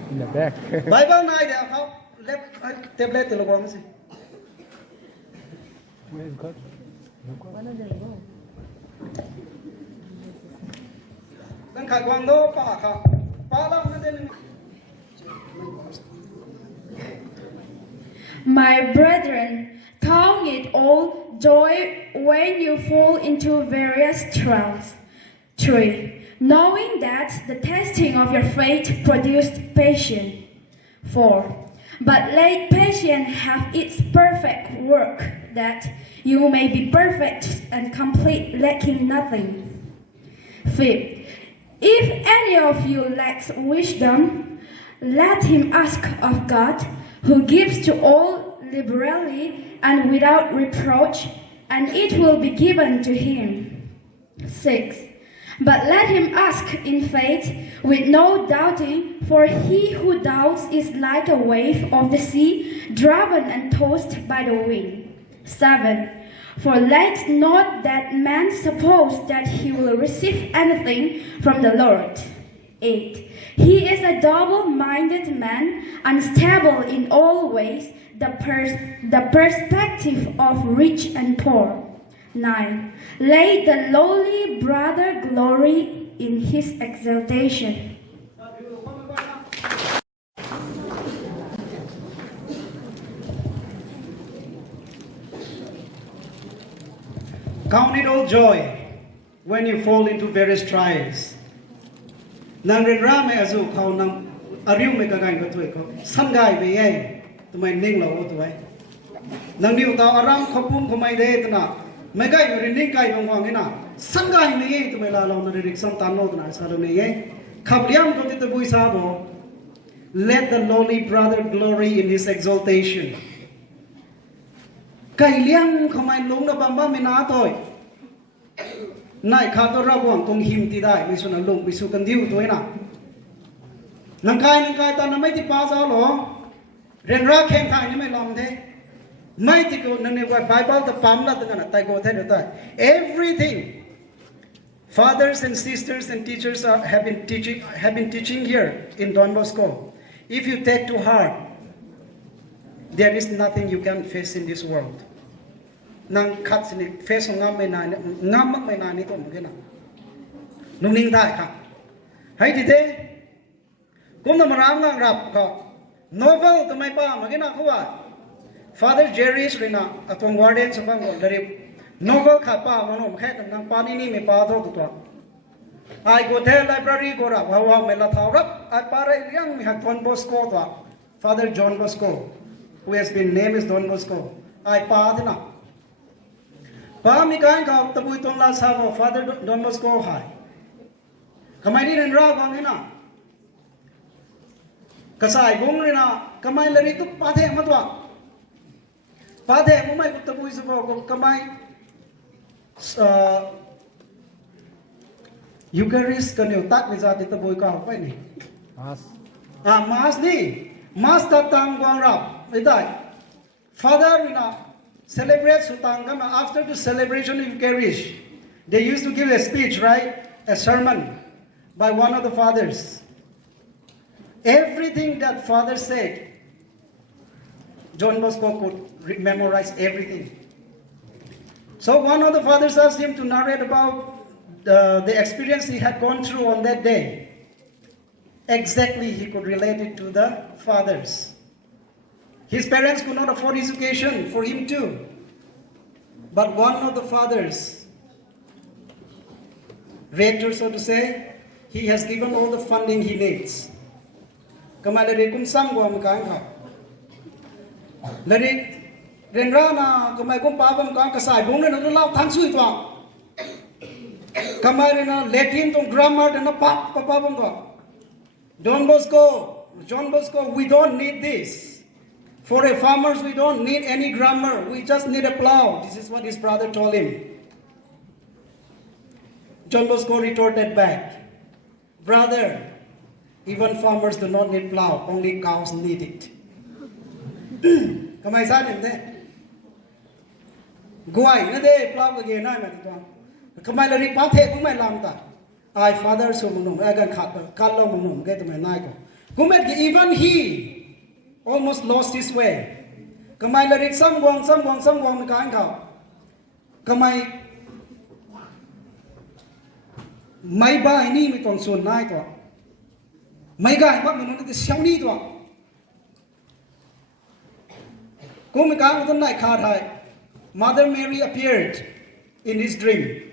In the back. Bible na ide how left tablet lo bang si. Where is God? Đang khai quang đó pa lang na din. My brethren, count it all joy when you fall into various trials. 3. Knowing that the testing of your faith produced patience. 4. But let patience have its perfect work, that you may be perfect and complete, lacking nothing. 5. If any of you lacks wisdom, let him ask of God, who gives to all liberally and without reproach, and it will be given to him. 6. But let him ask in faith, with no doubting, for he who doubts is like a wave of the sea, driven and tossed by the wind. 7. For let not that man suppose that he will receive anything from the Lord. 8. He is a double-minded man, unstable in all ways, the perspective of rich and poor. 9. Let the lowly brother glory in his exaltation. Count it all joy when you fall into various trials. Nang renra me azu khau nang ariu me ka gain ka tuai ko sangai be ye tumai ning lo tuai nang niu ta aram khopum khomai de tna me gai ri ning kai bang wang ina sangai me ye tumai la lo na ri sam tan lo tna sa lo me ye khap liam ko ti bui sa bo. Let the lowly brother glory in his exaltation. Kai liang khomai lung na bamba me na toi nai khap to ra wang tong him ti dai me suna lung bi su kan diu toi na nang kai ta na mai ti pa za lo ren ra khen khai ni me lom the mai ti ko na ne Bible the pam la ta na tai go the ta everything fathers and sisters and teachers have been teaching here in Don Bosco. If you take to heart, there is nothing you can face in this world. Nang kat ni face ngam mai na ni to mo na nung ning dai ka hai ti te kum na marang ngang rap ka novel to mai pa ma na ko wa Father Jerry rina atong warden sa bang dari novel ka pa manom khet nang pa ni me pa tho to I go there library go ra wa me la thau rap I para yang mi hat Don Bosco to Father John Bosco, who has been named as Don Bosco. I pa na pa mi kain ka tabui tong la sa bo Father Don Bosco hai kamai ni ren ra bang ina kasai bung rina kamai lari tu pa the ma to pa the mo mai tabui sa bo kamai Eucharist kan yo tak mi za ti tabui ka pa ni mas ni mas ta tang gwang rap idai Father rina celebrate Sutangam after the celebration of Eucharist. They used to give a speech, right? A sermon by one of the fathers. Everything that father said, John Bosco could memorize everything. So one of the fathers asked him to narrate about the experience he had gone through on that day. Exactly, he could relate it to the fathers. His parents could not afford his education for him too. But one of the fathers, rector so to say, he has given all the funding he needs. Kamala kum sangwa mukang ka. Lari renra na kamay kum pabam ka kasay bung na nulaw tansu ito. Kamay na Latin tong grammar na pabam ka. John Bosco, we don't need this. For a farmers, we don't need any grammar. We just need a plow. This is what his brother told him. John Bosco retorted back, brother, even farmers do not need plow. Only cows need it. Kamay sa nin de? Guay na de plow again na matito. Kamay lari pathe kung may lamta. Ay father so munong agan kalo munong geto may nai ko. Kumet even he almost lost his way. Kamay larit samwang kain ka. Kamai mai ba ini mi tong sun nai to mai ga ba mi no ti xiao ni to ko mi ka ton nai kha thai Mother Mary appeared in his dream.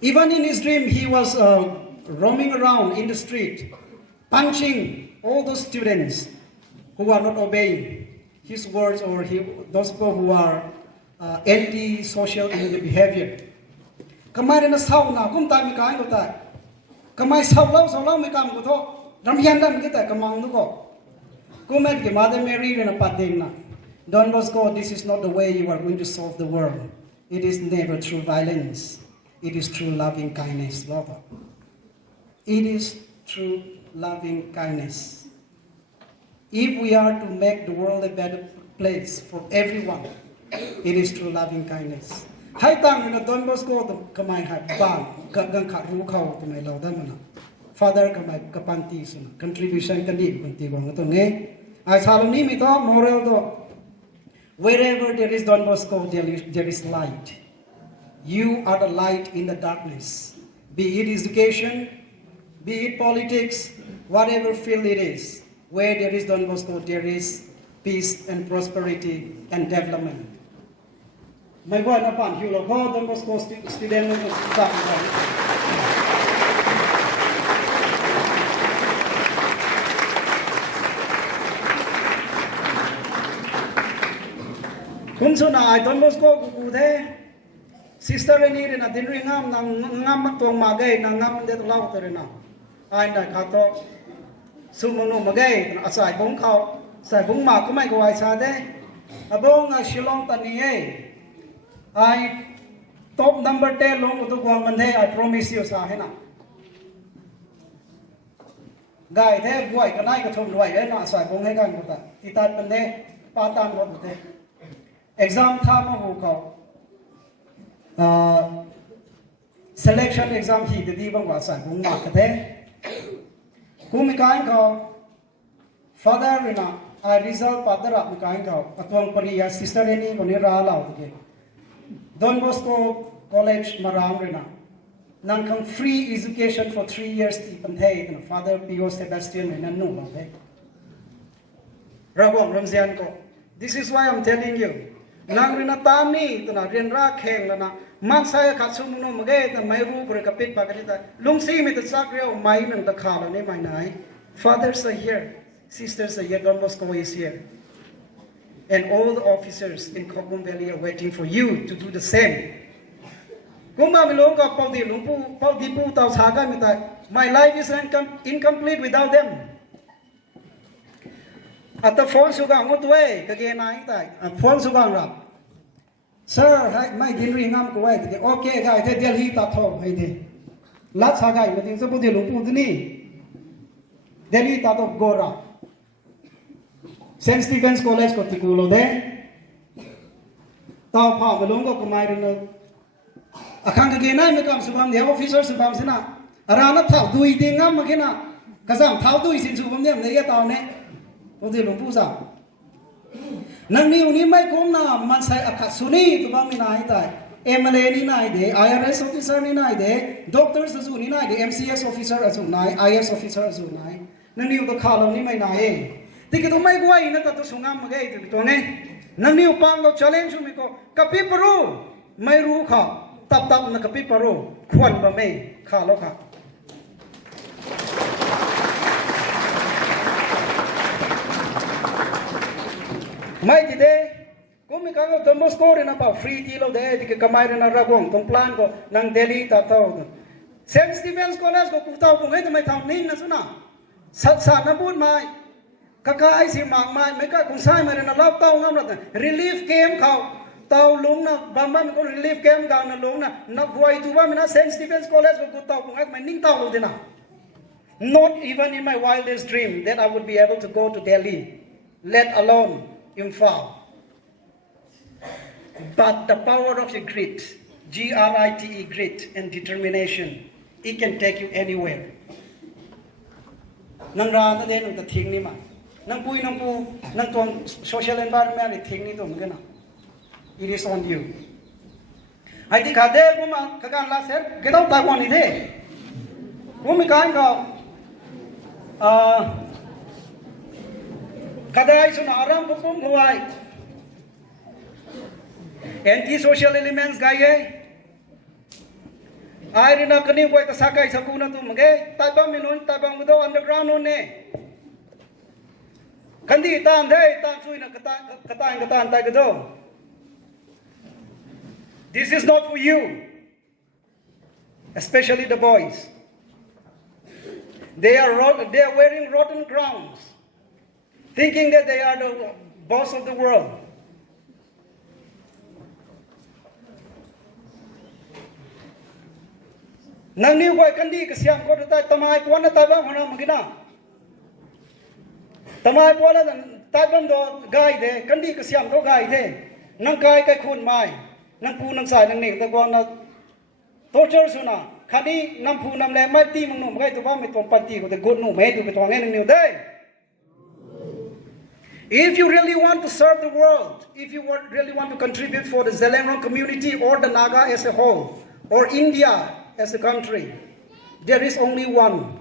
Even in his dream, he was roaming around in the street, punching all those students who are not obeying his words or those people who are anti-social behavior. Kamai na sau na kum ta mi kai ko ta. Kamai sau lau mi kam ko tho. Ram hian dam ki ta kamang nu ko. Kumet ki Mother Mary na pating na. Don Bosco, this is not the way you are going to solve the world. It is never through violence. It is through loving kindness, Lord. It is through loving kindness. If we are to make the world a better place for everyone, it is through loving kindness. Hai tang na Don Bosco to kamai hai bang gang kha ru khau to mai lau dan mana. Father kamai kapanti sun contribution kan di kunti gong to ne. Ai salom ni mi to moral to wherever there is Don Bosco, there is light. You are the light in the darkness. Be it education, be it politics, whatever field it is. Where there is Don Bosco, there is peace and prosperity and development. My boy, na pan hiu lo ko Don Bosco student lo sa ka. Kun so na Don Bosco ku the sister ni re na Dinringam ngam tong magai na ngam de lau te re na ai na kha to sumuno magai asai bong khao sai bong ma ko mai ko ai sa de abong Shillong tani I top number 10 long to kwang man I promise you sa he na gai the boy ka nai ka thom roi na asai bong he kan ko ta ti tat man de pa tam ko te exam tha ma ho ko selection exam hi de di bang wa sa bung ma ka de ku mi kai ko father rina I result padara mi kai ko atwang pariya sister ni ko ni ra lao ke Don Bosco College marang rina nang kang free education for 3 years ti pan thei na father Pio Sebastian na nu ba he rabong ramzian ko this is why I'm telling you nang rina tam ni tuna rian ra kheng la na man sai kha sum no mage ta mai ru pre kapit pa ka ta lung si mi ta sak reo mai nang ta kha la ne mai nai fathers are here sisters are here Don Bosco is here and all the officers in Kogum Valley are waiting for you to do the same kumba mi long ka pau di lung pu tau sa ga mi ta my life is incomplete without them at the phone sugang mo tuwe ka ge nai ta phone sugang rap sir mai Dinringam ko wai de okay guy de Delhi ta tho hai de la cha gai ma ding so bu de lu pu ni Delhi ta to gora St. Stephen's College ko tikulo de ta pha ma long ko mai rin akhang ka ge nai me kam subam de officer subam sina ara na thau dui de ngam ma ke na ka sam thau dui sin subam ne ne ya taw ne o de lu pu sa nang ni uni mai kom na man sai akha suni to ba mi nai tai MLA ni nai de IRS officer ni nai de doctors azu ni nai de MCS officer azu nai IS officer azu nai nang ni to khalo ni mai nai ti ke to mai gwai na ta to sungam ma gai to ne nang ni upang lo challenge mi ko kapi paru mai ru kha tap tap na kapi paru khwan ba mai kha lo kha mai ti de ko mi ka Don Bosco re na pa free ti lo de ti ke kamai re na ragong tong plan ko nang Delhi ta tau St. Stephen's College ko ku tau ko ngai mai thau nin na suna sat sa na bun mai ka ai si mang mai me ka kung sai mai na lap tau ngam la relief camp khau tau lung na bamba mi ko relief camp ga na lung na buai tu ba mi na St. Stephen's College ko ku tau ko ngai mai ning tau lo de na not even in my wildest dream that I would be able to go to Delhi let alone Imphal. But the power of your grit, G-R-I-T-E, grit and determination, it can take you anywhere. Nang ra ta de nang ta thing ni ma. Nang pu nang tuang social environment ni thing ni to mga na. It is on you. hai ti khate ko ma kakan la set ke dau ta kon ni the ko mi kan ko kadai sun aram ko pum huai anti social elements gai ge ai rina kani ko ta sakai sakuna tu mage tai bang minun tai bang do underground no ne kandi tan dei tan sui na katan tai do. This is not for you, especially the boys. They are wearing rotten crowns, thinking that they are the boss of the world. Nang ni koi kandi kasiam ko ta tamai pon ta ba hona magina. Tamai pon ta bam do gai de kandi kasiam do gai de. Nang kai kai khun mai. Nang pu nang sai nang ning ta ko na torture suna. Khani nam pu nam le mai ti mong no mai to ba mi tom party ko te good no mai to be to ngai nang new day. If you really want to serve the world, if you really want to contribute for the Dinringam community or the Naga as a whole, or India as a country, there is only one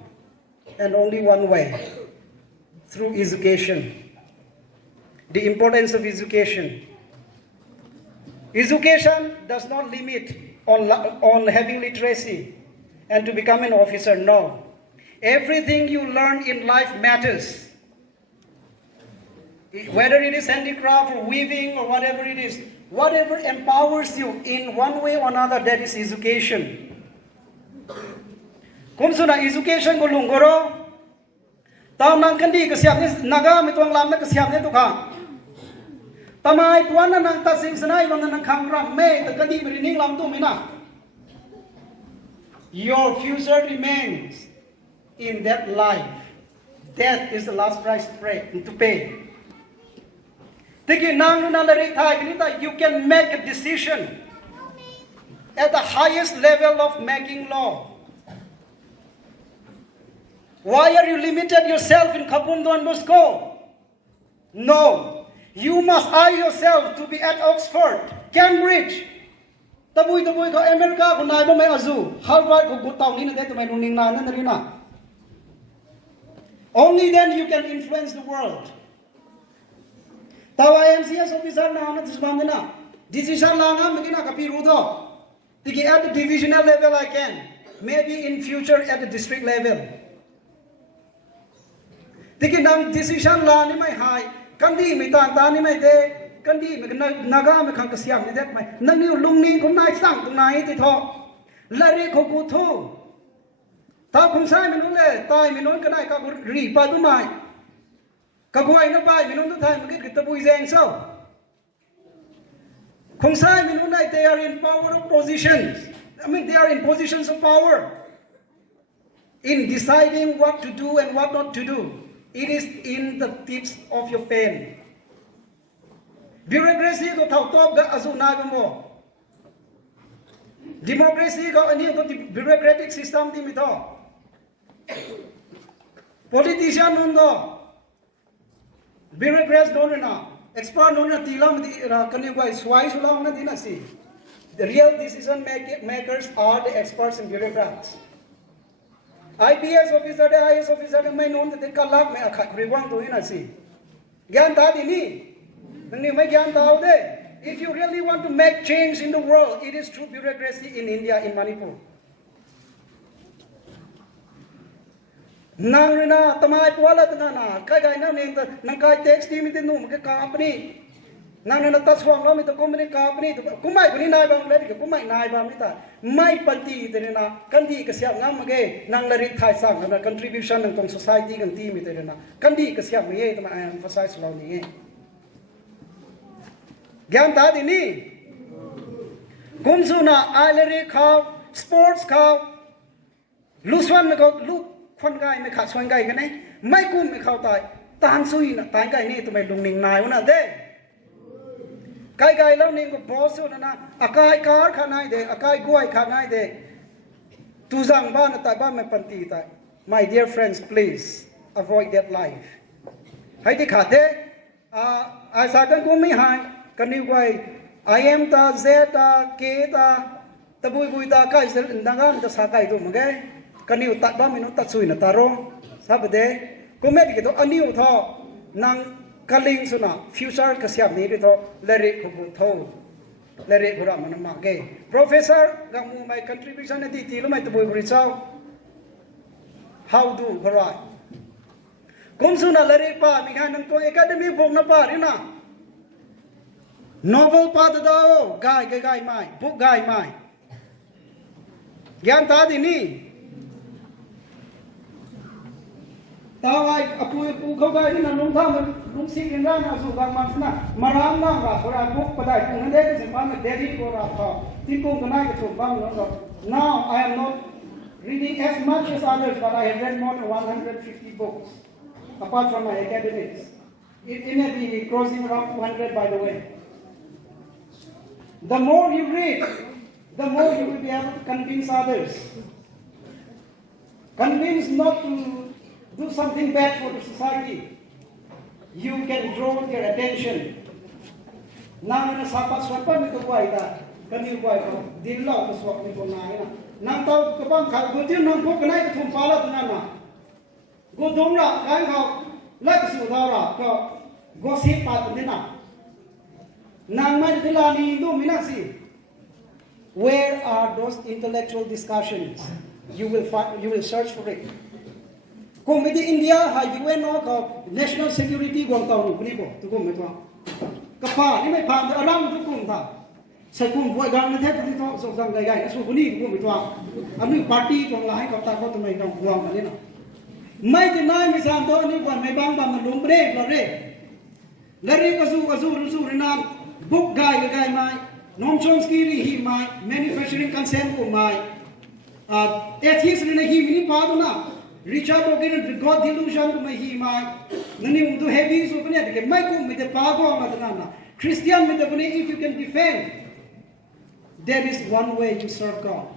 and only one way, through education. The importance of education. Education does not limit on having literacy and to become an officer, no. Everything you learn in life matters. Whether it is handicraft or weaving or whatever it is, whatever empowers you in one way or another, that is education. Kung suna education ko lunggoro, tao nang kandi kasiap ni naga mitwang lam na kasiap ni tukha. Tamay puan na nang tasing sanay bang nang kangram me ta kandi merining lam tu mina. Your future remains in that life. That is the last price to pay. Tiki nang na larik thai kinita, you can make a decision at the highest level of making law. Why are you limited yourself in Kapum Don Bosco? No. You must eye yourself to be at Oxford, Cambridge. Tabuy ko America ko na iba may azu. Harvard ko gutaw ni na dito may nuning na na. Only then you can influence the world. Tawa MCS officer na ana tisbam na. Decision lang nga magina kapiru do. Tiki at the divisional level I can. Maybe in future at the district level. Tiki nang decision lang ni may high. Kandi may tanta ni may de. Kandi may naga may kang kasiyam ni det may. Nang niyo lungning kung nai sang kung nai tito. Lari ko kuto. Ta kung sai minun le. Tai minun kanay ka ri pa dumay. Kaguay na pa, minun to tayo magkit kita buizeng so. Kung saan minun na, they are in power of positions. They are in positions of power. In deciding what to do and what not to do. It is in the tips of your pen. Bureaucracy ko tawtob ga azunay mo. Democracy ko ani ko bureaucratic system tim ito. Politician nundo. Bureaucrats don't know. Expert don't know. Tilam kani guy swai sulang na din si. The real decision makers are the experts and bureaucrats. IPS officer, the IS officer, may know that they kalak may akak riwang to ina si. Gyan ta din ni. Nang may gyan ta de. If you really want to make change in the world, it is through bureaucracy in India, in Manipur. Nang rina tamay puwala na kagay na nang kay text team din no mga company nang na taswang lo mito company kumay kuni na bang lari kumay na ba mita may panti din na kandi kasya nga mage nang lari thai sang na contribution ng tong society ng team ito na kandi kasya mage tama emphasize lo ni gyan ta din ni kumsu na alari ka sports ka luswan koคนไก่ไม่ขาดส่วนไก่กันไหนไม่กุ้มไม่เข้าตายตางซุยนะตายไก่นี่ตัวไม่ลงนิ่งนายวะนะเด้ไก่แล้วนิ่งก็บอสนะนะอากายการขานายเด้อากายกล้วยขานายเด้ตูจังบ้านแต่บ้านไม่ปันตีตาย my dear friends please avoid that life ให้ที่ขาดเด้อาสากันกูไม่หายกันนี่ไว้ I am ta Z ta K ta tabui ta kai sel indanga ta sakai tu magai kaniu tat ba minu tat sui na taro sabade komet ke to aniu tho nang kaling suna future ka siap ni to lari khu tho lari bura man ma ge professor gamu my contribution di ti lo mai tabui buri chao how do right kum suna lari pa mi khan nang to academy bok na pa ri na novel pa da gai mai book gai mai Gian ta di ni tao ai apu khâu gai na nung tham nung si kin ra na su gang man na maram na ga phora book pa dai tung de se pa me dedi ko ra tha tin ko kana ke chu bang no now I am not reading as much as others but I have read more than 150 books apart from my academics it may be crossing around 200 by the way the more you read the more you will be able to convince others. Convince not to do something bad for the society. You can draw their attention. Nang na sapat swapa ni ko ita, kani ko ito, dilaw ko swap ni ko na ina. Nang tao kapang kalbutin nang ko kanay ko pala tunana. Godong ra kan ko lag sudara ko gossip pa tunina. Nang may dilani do minasi. Where are those intellectual discussions? You will search for it. Kung di India, hay UN no ka national security gong tao no kuni ko, tu kung ito. Kapa ni may pang aram tu kung ta. Sa kung buat gang na thet tu so sang gai gai, so kuni kung ito. Ami party kung lahi ka ta ko tu may dong buang ali na. May dinay misan to ni kung may bang bang lumbre blare. Lari kasu rinam book gai mai. Noam Chomsky ri hi mai manufacturing consent ko mai ethics ri na hi mini pa do na Richard Dawkins God delusion ko mai hi mai nani udu heavy so bane de mai ko mi de pa ko ma na Christian mi de bane if you can defend there is one way to serve God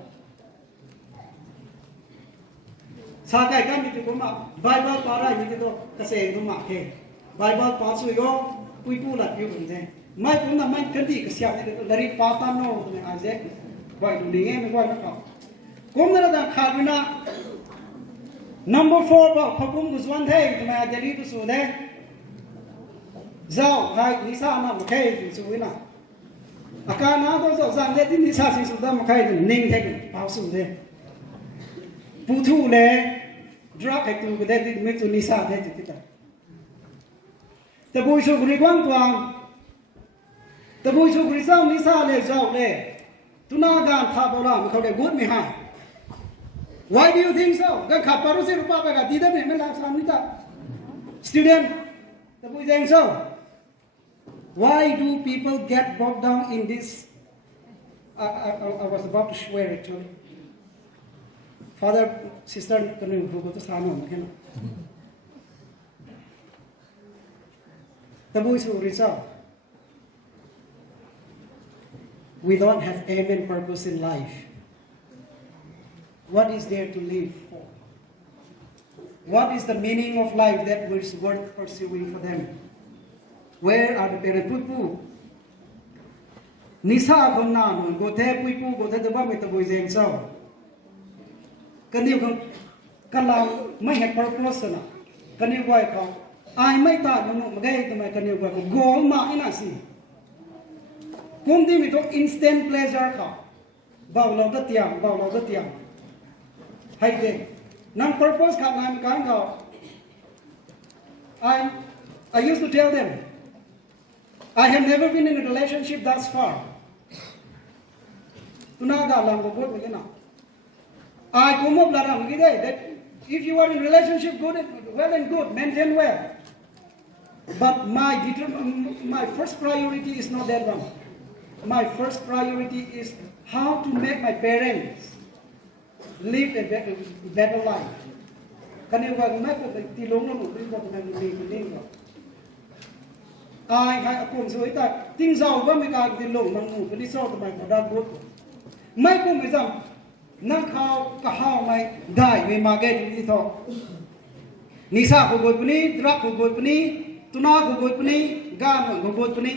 sa kai ka mi de ko ma Bible para ni de to ka se do ma ke Bible pa su yo pui pu la yu kun de mai cũng là mai cái gì cái xẹo này là đi phá tan nó này ai dễ vậy đủ đi nghe mới coi nó có cũng là khát với na number 4 bảoเขาcũng có one thế mà để đi tu sửa đấy giàu hay lý sao mà một cái tu sửa na akan na to rõ ràng đấy lý sao sinh sửa một cái ninh thế bảo sửa đấy phụ thu đấy drug hay tu cái đấy mới tu lý sao đấy chứ cáiแต่บุญสุขในกว้างกว้างแต่บุญสุขในเศร้านิสาเลยเจ้าเลยตุนาการทาบลามันเขาได้บุญไม่ให้ Why do you think so? กันขับปารุสิรุปะไปกับดีได้ไหมไม่รับสามนิตา Student แต่บุญเอง so Why do people get bogged down in this? I was about to swear actually. Father, sister, can you go to Sana? The boys who result. We don't have aim and purpose in life. What is there to live for? What is the meaning of life that is worth pursuing for them? Where are the parents? Puipu. Nisa gonna no go te puipu go te the ba me the boys and so. Can you kalauไม่เห็น purpose นะ Can you go เขาไอ้ไม่ตายมันไม่ได้ทำไมกันอยู่กับโกงมาไอ้น่ะสิคุ้มที่มีตัว instant pleasure เขาเบาเราก็เตรียมให้เด็กนั่ง purpose ขาดงานการเขา I used to tell them I have never been in a relationship thus far ตุนาดาลังก็พูดเหมือนกันนะI come up like that if you are in a relationship well and good maintain well but my first priority is not that one my first priority is how to make my parents live a better life kan you ga mai ko ti long lo mu ko na ni ko ai hai akum so ita ting zau ba mi ka ti long mang mu ko ni so ko mai ko da ko mai ko mi zamนั่งข้าวกะข้าวไม่ได้ไม่มาเก็ตที่ท้อนิสาขบวนปนี้ดรักขบวนปนี้ตุนาขบวนปนี้กานขบวนปนี้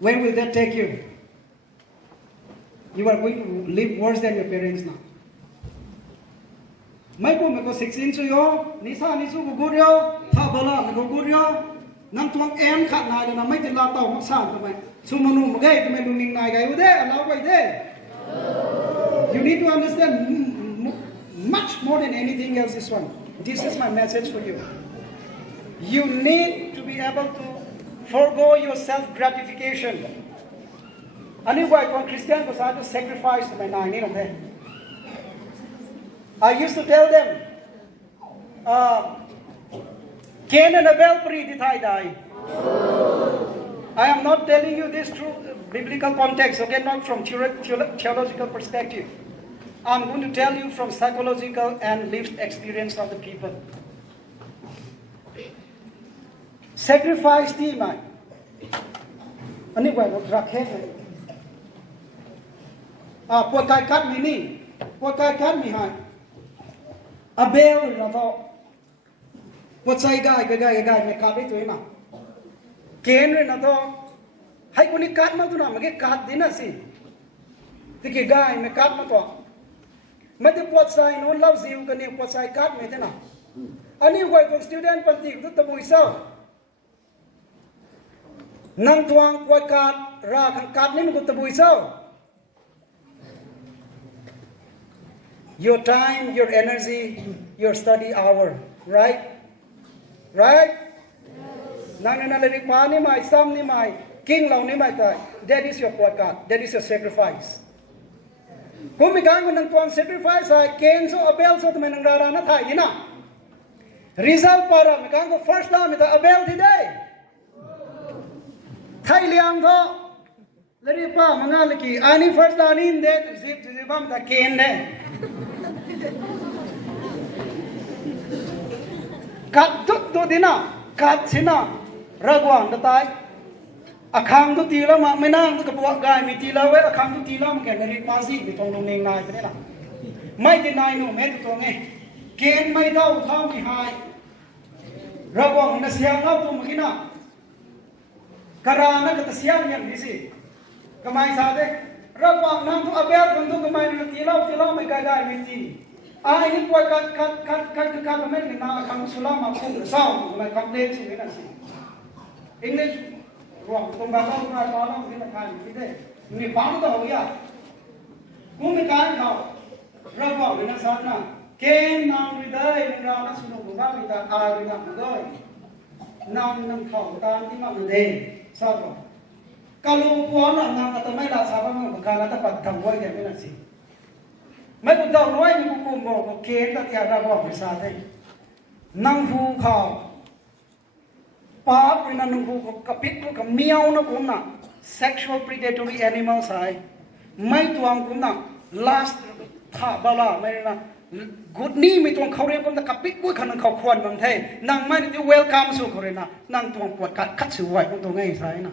When will that take you? You are going to live worse than your parents now. Mấy cô có 16 tuổi yo, nisa nisu có good yo, thà bala có good yo, nang tuang em khát này là mấy tên la tàu mắc sàn tụi mày, sumanu một cái tụi mày đừng nài cái udah, allow vậy thế. You need to understand much more than anything else. This one, this is my message for you. You need to be able to forego your self gratification. Anh ấy gọi con Christian có sao to sacrifice tụi mày này như thế. I used to tell them, Cain and Abel pri di thai dai. I am not telling you this through biblical context, okay, not from theological perspective. I'm going to tell you from psychological and lived experience of the people. Sacrifice đi mày. Anh ấy gọi một rạc hết rồi. Bột cải cắt mì nì, bột cải cắt mì hài. Abel là thôi. Bột say gai mày cắt đấy tuổi nào. Cain rồi là thôi. Hay con đi cắt mà tôi nào mà cái cắt đi là gì? Thì cái gai mày cắt mà thôi. Mấy cái bột say nó lâu dịu cái này bột say cắt mày thế nào? Anh ấy gọi con student phân tích tôi tập buổi sau. Nang tuang quay cắt ra khang cắt nên mình tập buổi sau. Your time, your energy, your study hour, right? Right? Nang na lari pa ni mai, sam ni mai, king lau ni mai tai. That is your podcast. That is your sacrifice. Kung may kang nang tuang sacrifice ay Cain so Abel so tumen nang rara na tayo na. Result para may kang ko first time ito Abel today. Thai liang tho. Lari pa mga laki ani first time hindi zip bam ta Cain ne. Kat tut tu dina, kat sina, ragwang datay. Akhang tu tila ma menang tu kebuat gai mi tila we akhang tu tila ma kan dari pasi mi tong nong neng nai tu na. Mai ti nai no me tu tong e. Cain mai dau thau mi hai. Ragwang na siang lau tu makina. Karana kata siang yang bisi. Kamai sa de. Ragwang nang tu Abel kan tu kamai na tila mai gai mi ti. Ai ni kuai kat men ni na akhang sulam ma khung sao mai complain su ni na si. English ruang tong ba ko na pa lang ni na kan ni de. Ni bang to ho ya. Kung mi kan khao. Ragwang ni na sa na. Cain nang ri dai ni ra na su no ba mi ta a ri na doi. Nang khao ta ti ma de. Sa to. Kalau puan nang kata mai la sa ba ma ka na ta pat thang wai ke ni na si. Mấy con tàu nói như cùng một kế tất cả ra bỏ về xa thế năng phu khảo pháp với năng phu có biết có miao nó cũng là sexual predatory animals hay mấy tuang cũng là last thả bao la mấy là good ni mấy tuang khâu riêng cũng là cặp biết cuối khả năng khâu khoan bằng thế năng mấy thì welcome số khâu riêng là năng tuang quật cắt sự hoài cũng tuang ngay sai nè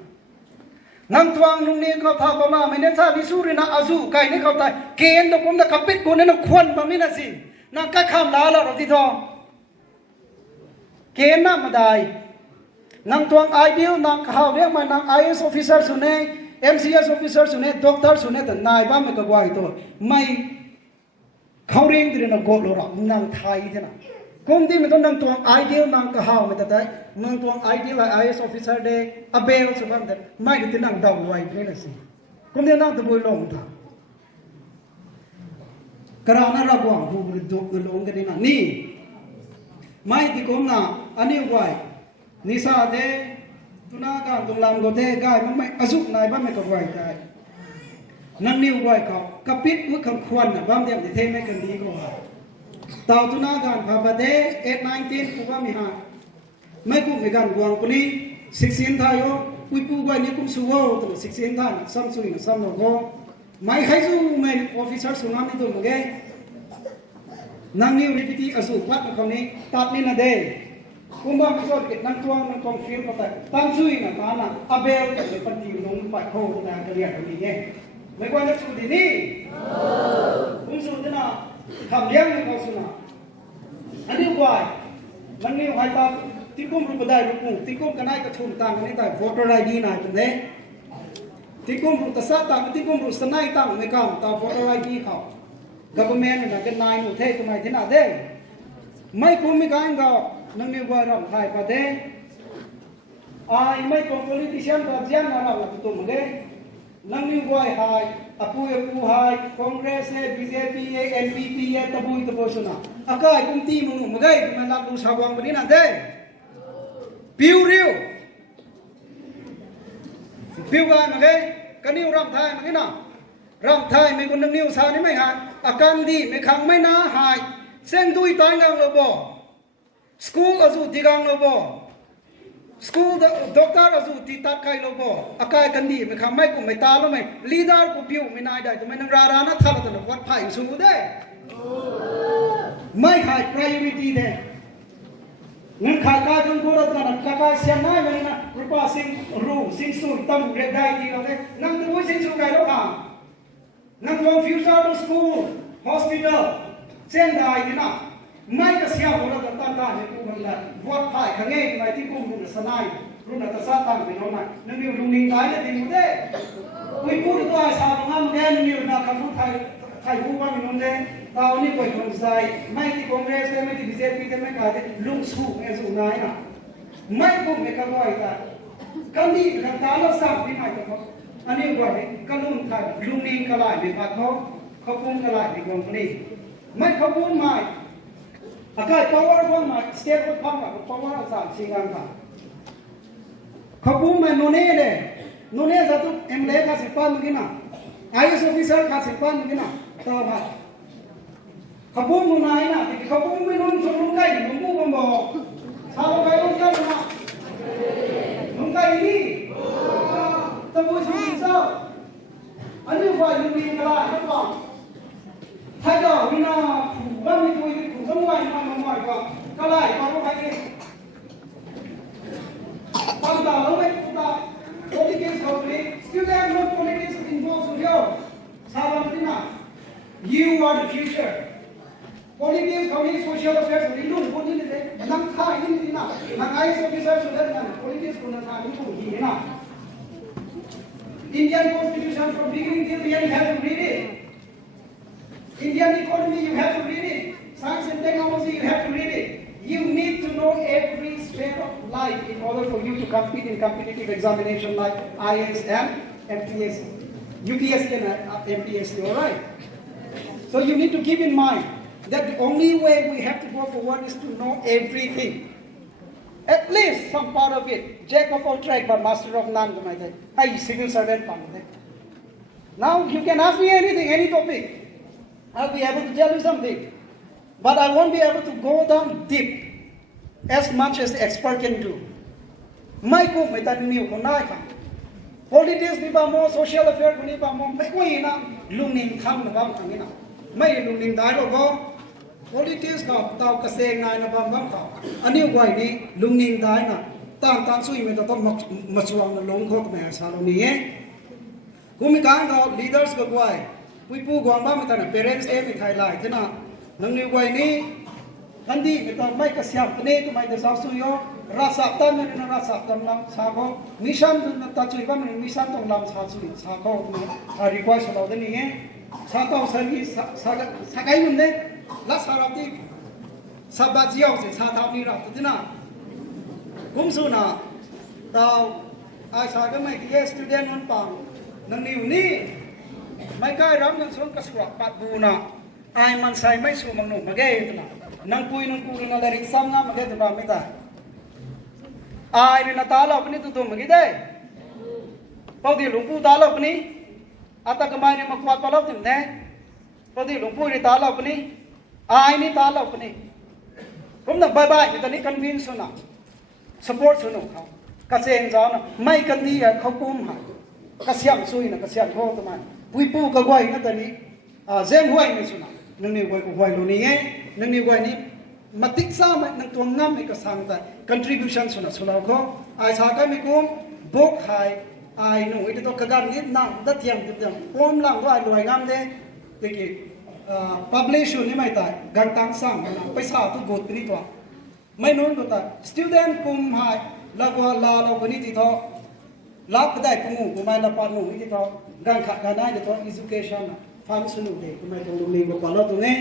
nang tuang nung ni kau thapa ma mene sa ni suri na azu kai ni kau tai Cain to kum da kapit ko ne na khwan ma mi na si na ka kham la la ro ti tho Cain na madai nang tuang ideal nang khau ve ma nang IS officer sune MCS officer sune doctor sune ta nai ba ma ka wai to mai khau ring ti na go lo ra nang thai te na kum ti me to nang tuang ideal nang ka hau me ta tai nang tuang ideal IS officer de Abel so bang that mai ti nang dau wai ni na si kum ti nang ta boi long ta karana ra bang bu bu do ko long ke na ni mai ti kom na ani wai ni sa de tuna ka tung lam go de gai mai azuk nai ba me ka wai tai nang ni wai ka kapit mu kham khwan na bam dem ti the me kan di ko ha tàu tu na gan pha ba de 819 ku ba mi ha mai ku me gan wang puli 16 tha yo ui pu ga ni kum su wo to 16 tha sam su ni sam no go mai khai su mai officer su ngam ni to ge nang ni ripiti asu pat na ko ni tat ni na de kum ba mi so ke nang tuang nang kong feel pa ta tam su na ta na Abel ke le pan ti nong pa ko na ka ria ni ge mai kwa na su di ni kum su de na kham liang ni ko su na ani wai man ni hai ta ti kum ru badai ru ti kum kanai ka thum tang ni ta voter ID na tu de ที่กุมรุตสะต่างที่กุมรุสนายต่างไม่กำตาฟอร์ไรดีเขา government นั่นเป็นนายหนุ่มเทศทำไมที่น่าเด้ไม่กุมไม่กันก็นั่งมีวัยรุ่นไทยประเทศไม่กุม politician ก็เจียนอะไรแบบตัวมึงเด้นั่งมีวัยไทยapuไทย Congress BJP NPP ตะบุยตะโพชนะอากาศกุมตีมึงมึงเด้มันรับดูชาววังวันนี้น่าเด้ปิวริวปิวกันมึงเด้กันนิ้วรำไทยมึงนี่นะรำไทยมีคนนั่งนิ้วสานี่ไม่หายอาการดีไม่ขังไม่น่าหายเส้นตุยตายงังโลบสกูลอาจุติงังโลบสกูลด็อกเตอร์อาจุติตัดไข่โลบอาการกันดีไม่ขังไม่กุมไม่ตาแล้วไม่ลีดาร์กูปิวไม่นายได้ทำไมนั่งรานะท่าละตัววัดไผ่สู้ได้ไม่หาย priority เด้เงินขาดการทั้งตัวเราเนี่ยขาดเสียน้อยมันนะรูปสิ่งรู้สิ่งสูงตั้งเรียกได้ที่เราเนี่ยนั่งตัวสิ่งสูงไงเราค่ะนั่งวงฟิวเจอร์สกูล hospital เส้นได้ที่น่ะไม่ก็เสียหัวเราตั้งได้เนี่ยกูมันละวัดไผ่ขังเองไปที่กูรุ่นสนายรุ่นนักศึกษาตั้งเป็นน้องนั่นนั่งอยู่รุ่นนิ่งได้เนี่ยดีหมดเลยคุยพูดตัวไอ้สาวงามแดนอยู่นะคำพูดไทยพูดว่ามีน้องแดนตอนนี้ไปคนใจไม่ที่คอนเกรสไม่ที่ BJP ไม่กล้าที่ลุงสู้ไอ้สู้นายนะไม่กูไม่กล้าไหวแต่กันดีกันตาเราสับที่ไหนกันอันนี้ว่าเนี่ยกันลุงไทยลุงนิ่งกันไหลในพัดเขาพูดกันไหลในกองนี้ไม่เขาพูดไม่อากาศ power พังมา state พังมา power สามสิ่งกันค่ะเขาพูดไม่โน่นนี่เลยโน่นนี่จะต้อง MLA ข้าศึกปั้นมึงกินนะ IS officer ข้าศึกปั้นมึงกินนะต่อไปขบวนมึงนายนะที่ขบวนไม่รู้ชนลุงไก่ลุงกูบังบอกชาวไก่ลุงไก่นะลุงไก่นี่ตะบุยชนเจ้าอันนี้ว่าลุงมีกระไรไม่บอกถ้าเจ้าวินาผูกว่ามีตัวผูกสมัยมันใหม่กว่ากระไรก็รู้ใครเองตามตาเราไม่ตา politics company still have no politics involved with you ชาวบ้านนี่นะ you are the future politics company social affairs นี่ลุงคนนี้เลยนั่งท่านี่นี่นะนั่งไอ้ officer สุดเลยนะ politics คนนั้นท่านี่คนที่นะ Indian Constitution from beginning till the end you have to read it Indian economy you have to read it science and technology you have to read it you need to know every sphere of life in order for you to compete in competitive examination like IS and MCS UPS and MPS alright so you need to keep in mind that the only way we have to go forward is to know everything. At least some part of it. Jack of all trades, but master of none. I civil servant. Now you can ask me anything, any topic. I'll be able to tell you something. But I won't be able to go down deep as much as the expert can do. My cook, my tanini, politics, social affairs, lunging come about Tangina. My lunging dialogue. Politics กับเตากระเซงนายนบำบังเขาอันนี้ไว้นี่ลุงนิงได้นะตั้งสู้มันจะต้องมาชวนลงโคกแม่ชาลนี้กูมีการกับ leaders กับไว้วิปูกวางบ้านมันแต่ parents ไม่ไทยไล่ที่น่ะนั่งนี่ไว้นี่ทันทีไม่ต้องไม่กระเสียบนี่ทำไมจะสาวสู้ยรักษาตันนี่นะรักษาตันลำชาเขามิชันตัดช่วยบ้านมันมิชันต้องลำชาสู้ชาเขารีควอร์สเราได้นี่ชาต้องสามีสาไก่มันเนี่ยลักษณะที่สับเจียวสิสาธารณีเราที่น่ะคุ้มสุนัขเราอาสาก็ไม่ที่สตูเดนวันปังนั่งนิ่วนี่ไม่กล้ารับเงินส่วนกระทรวงปัดบูน่ะไอ้มันใส่ไม่สู้มังนุ่มมาเกยที่น่ะนั่งคุยนั่งนั่งเรียนซ้ำน้ำมาเกยที่บ้านไม่ได้ไอ้เนี่ยน่ะตาเราคนนี้ตุ้มมาเกยได้พอดีหลวงปู่ตาเราคนนี้อาตากระไมเนี่ยมาควาดปลาถึงแน่พอดีหลวงปู่เนี่ยตาเราคนนี้ไอ้นี่ตาเราคนนี้ผมน่ะบายๆตอนนี้ convince นะ support สนุกเขากระเซ็นจ้านะไม่กันดีเขาปุ้มหากระเสียมซุยนะกระเสียมโทษทำไมปุยปูกระไว้นะตอนนี้เจ้าห้วยไม่สุนัขนั่งนี่ไว้กูไว้ตรงนี้นั่งนี่ไว้นี่มาติ๊กซ้ำนั่งตัวงามไม่กระสังแต่ contribution สุนัขสุนัขเขาไอ้สากันไม่กุ้มบกหายไอ้หนูไอ้ตัวกระกันนิดนั่งดัดเทียมป้อมหลังว่าลอยงามเด้ตะกี้publication นี่ไม่ตายกังตังซ้ำไปสาวตุกดนี่ตัวไม่นู้นก็ตาย student กุมหายแล้วก็ลาเราคนนี้ที่ท้อ lap dai kumu kumai la pa nu ni to gan khat ga nai to education function de kumai to lu ni ko lo to ne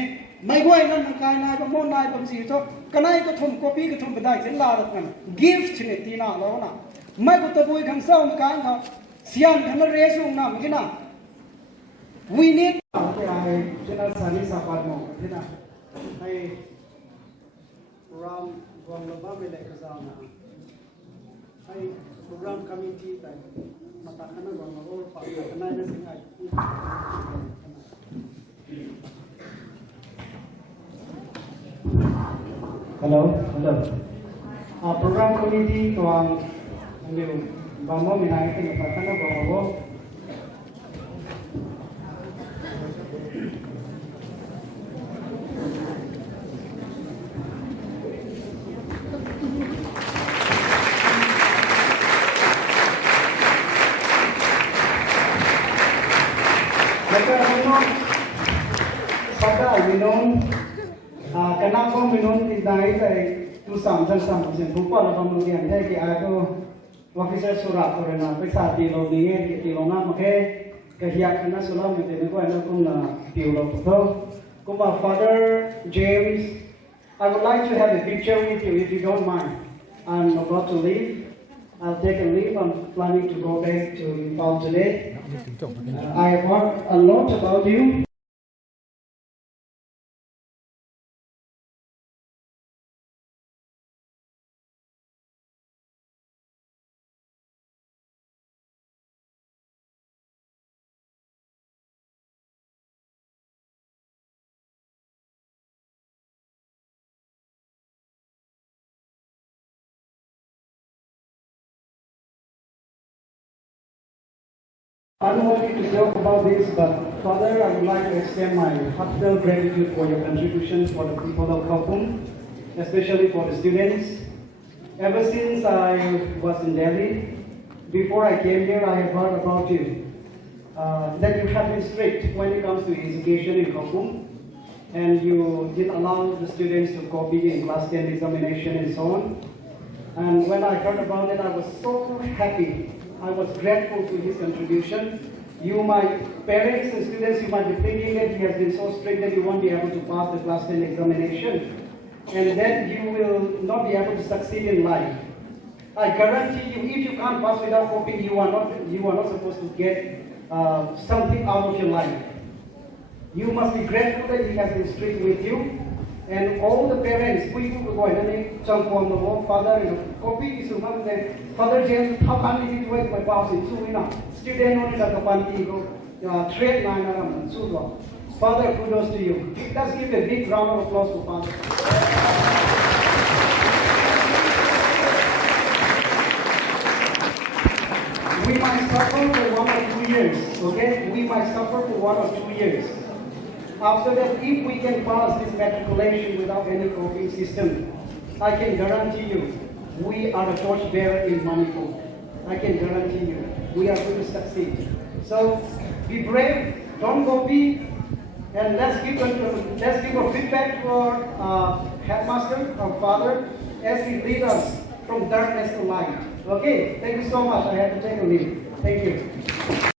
mai goi nan kai nai ba mo nai ba si to kanai ko thum copy ko thum badai chen la ro kan gift ne ti na lo na mai ko to bui khang sau ka ha sian kan re su na mi na we need ai chena sani sa pa mo ni na ai ram wang lo ba me le ka za na ai program committee tai mata kana wang lo pa kana na sing ai hello program committee to ang ngiu ba mo mi nai ke mata kana ba mo Karena kau minum tidak itu sampai lupa lah kemudian saya kira officer surat korena pesa di loadingnya di longan makai kehiakan sulam itu aku ada pun di ulang tu. Kuma Father James, I would like to have a picture with you if you don't mind. I'm about to leave. I'll take a leave. I'm planning to go back to Nepal today. I have heard a lot about you. I don't want you to joke about this, but Father, I would like to extend my heartfelt gratitude for your contributions for the people of Kampung, especially for the students. Ever since I was in Delhi, before I came here, I have heard about you. That you have been strict when it comes to education in Kampung, and you didn't allow the students to copy in class 10 examination and so on. And when I heard about it, I was so happy. I was grateful to his contribution. You, my parents and students, you might be thinking that he has been so strict that you won't be able to pass the class 10 examination, and that you will not be able to succeed in life. I guarantee you, if you can't pass without copying, you are not supposed to get something out of your life. You must be grateful that he has been strict with you. And all the parents, we will go and some form of father, copy is Father James, how can you do it? My boss in Suina, student only like a panty go, trade nine Sudo. Father, kudos to you. Let's give a big round of applause to Father. We might suffer for 1 or 2 years, okay? We might suffer for 1 or 2 years. After that, if we can pass this matriculation without any coping system, I can guarantee you, we are a torchbearer in Manipur. I can guarantee you, we are going to succeed. So, be brave, don't copy, and let's give a feedback to our headmaster, our father, as he leads us from darkness to light. Okay, thank you so much. I have to take a leave. Thank you.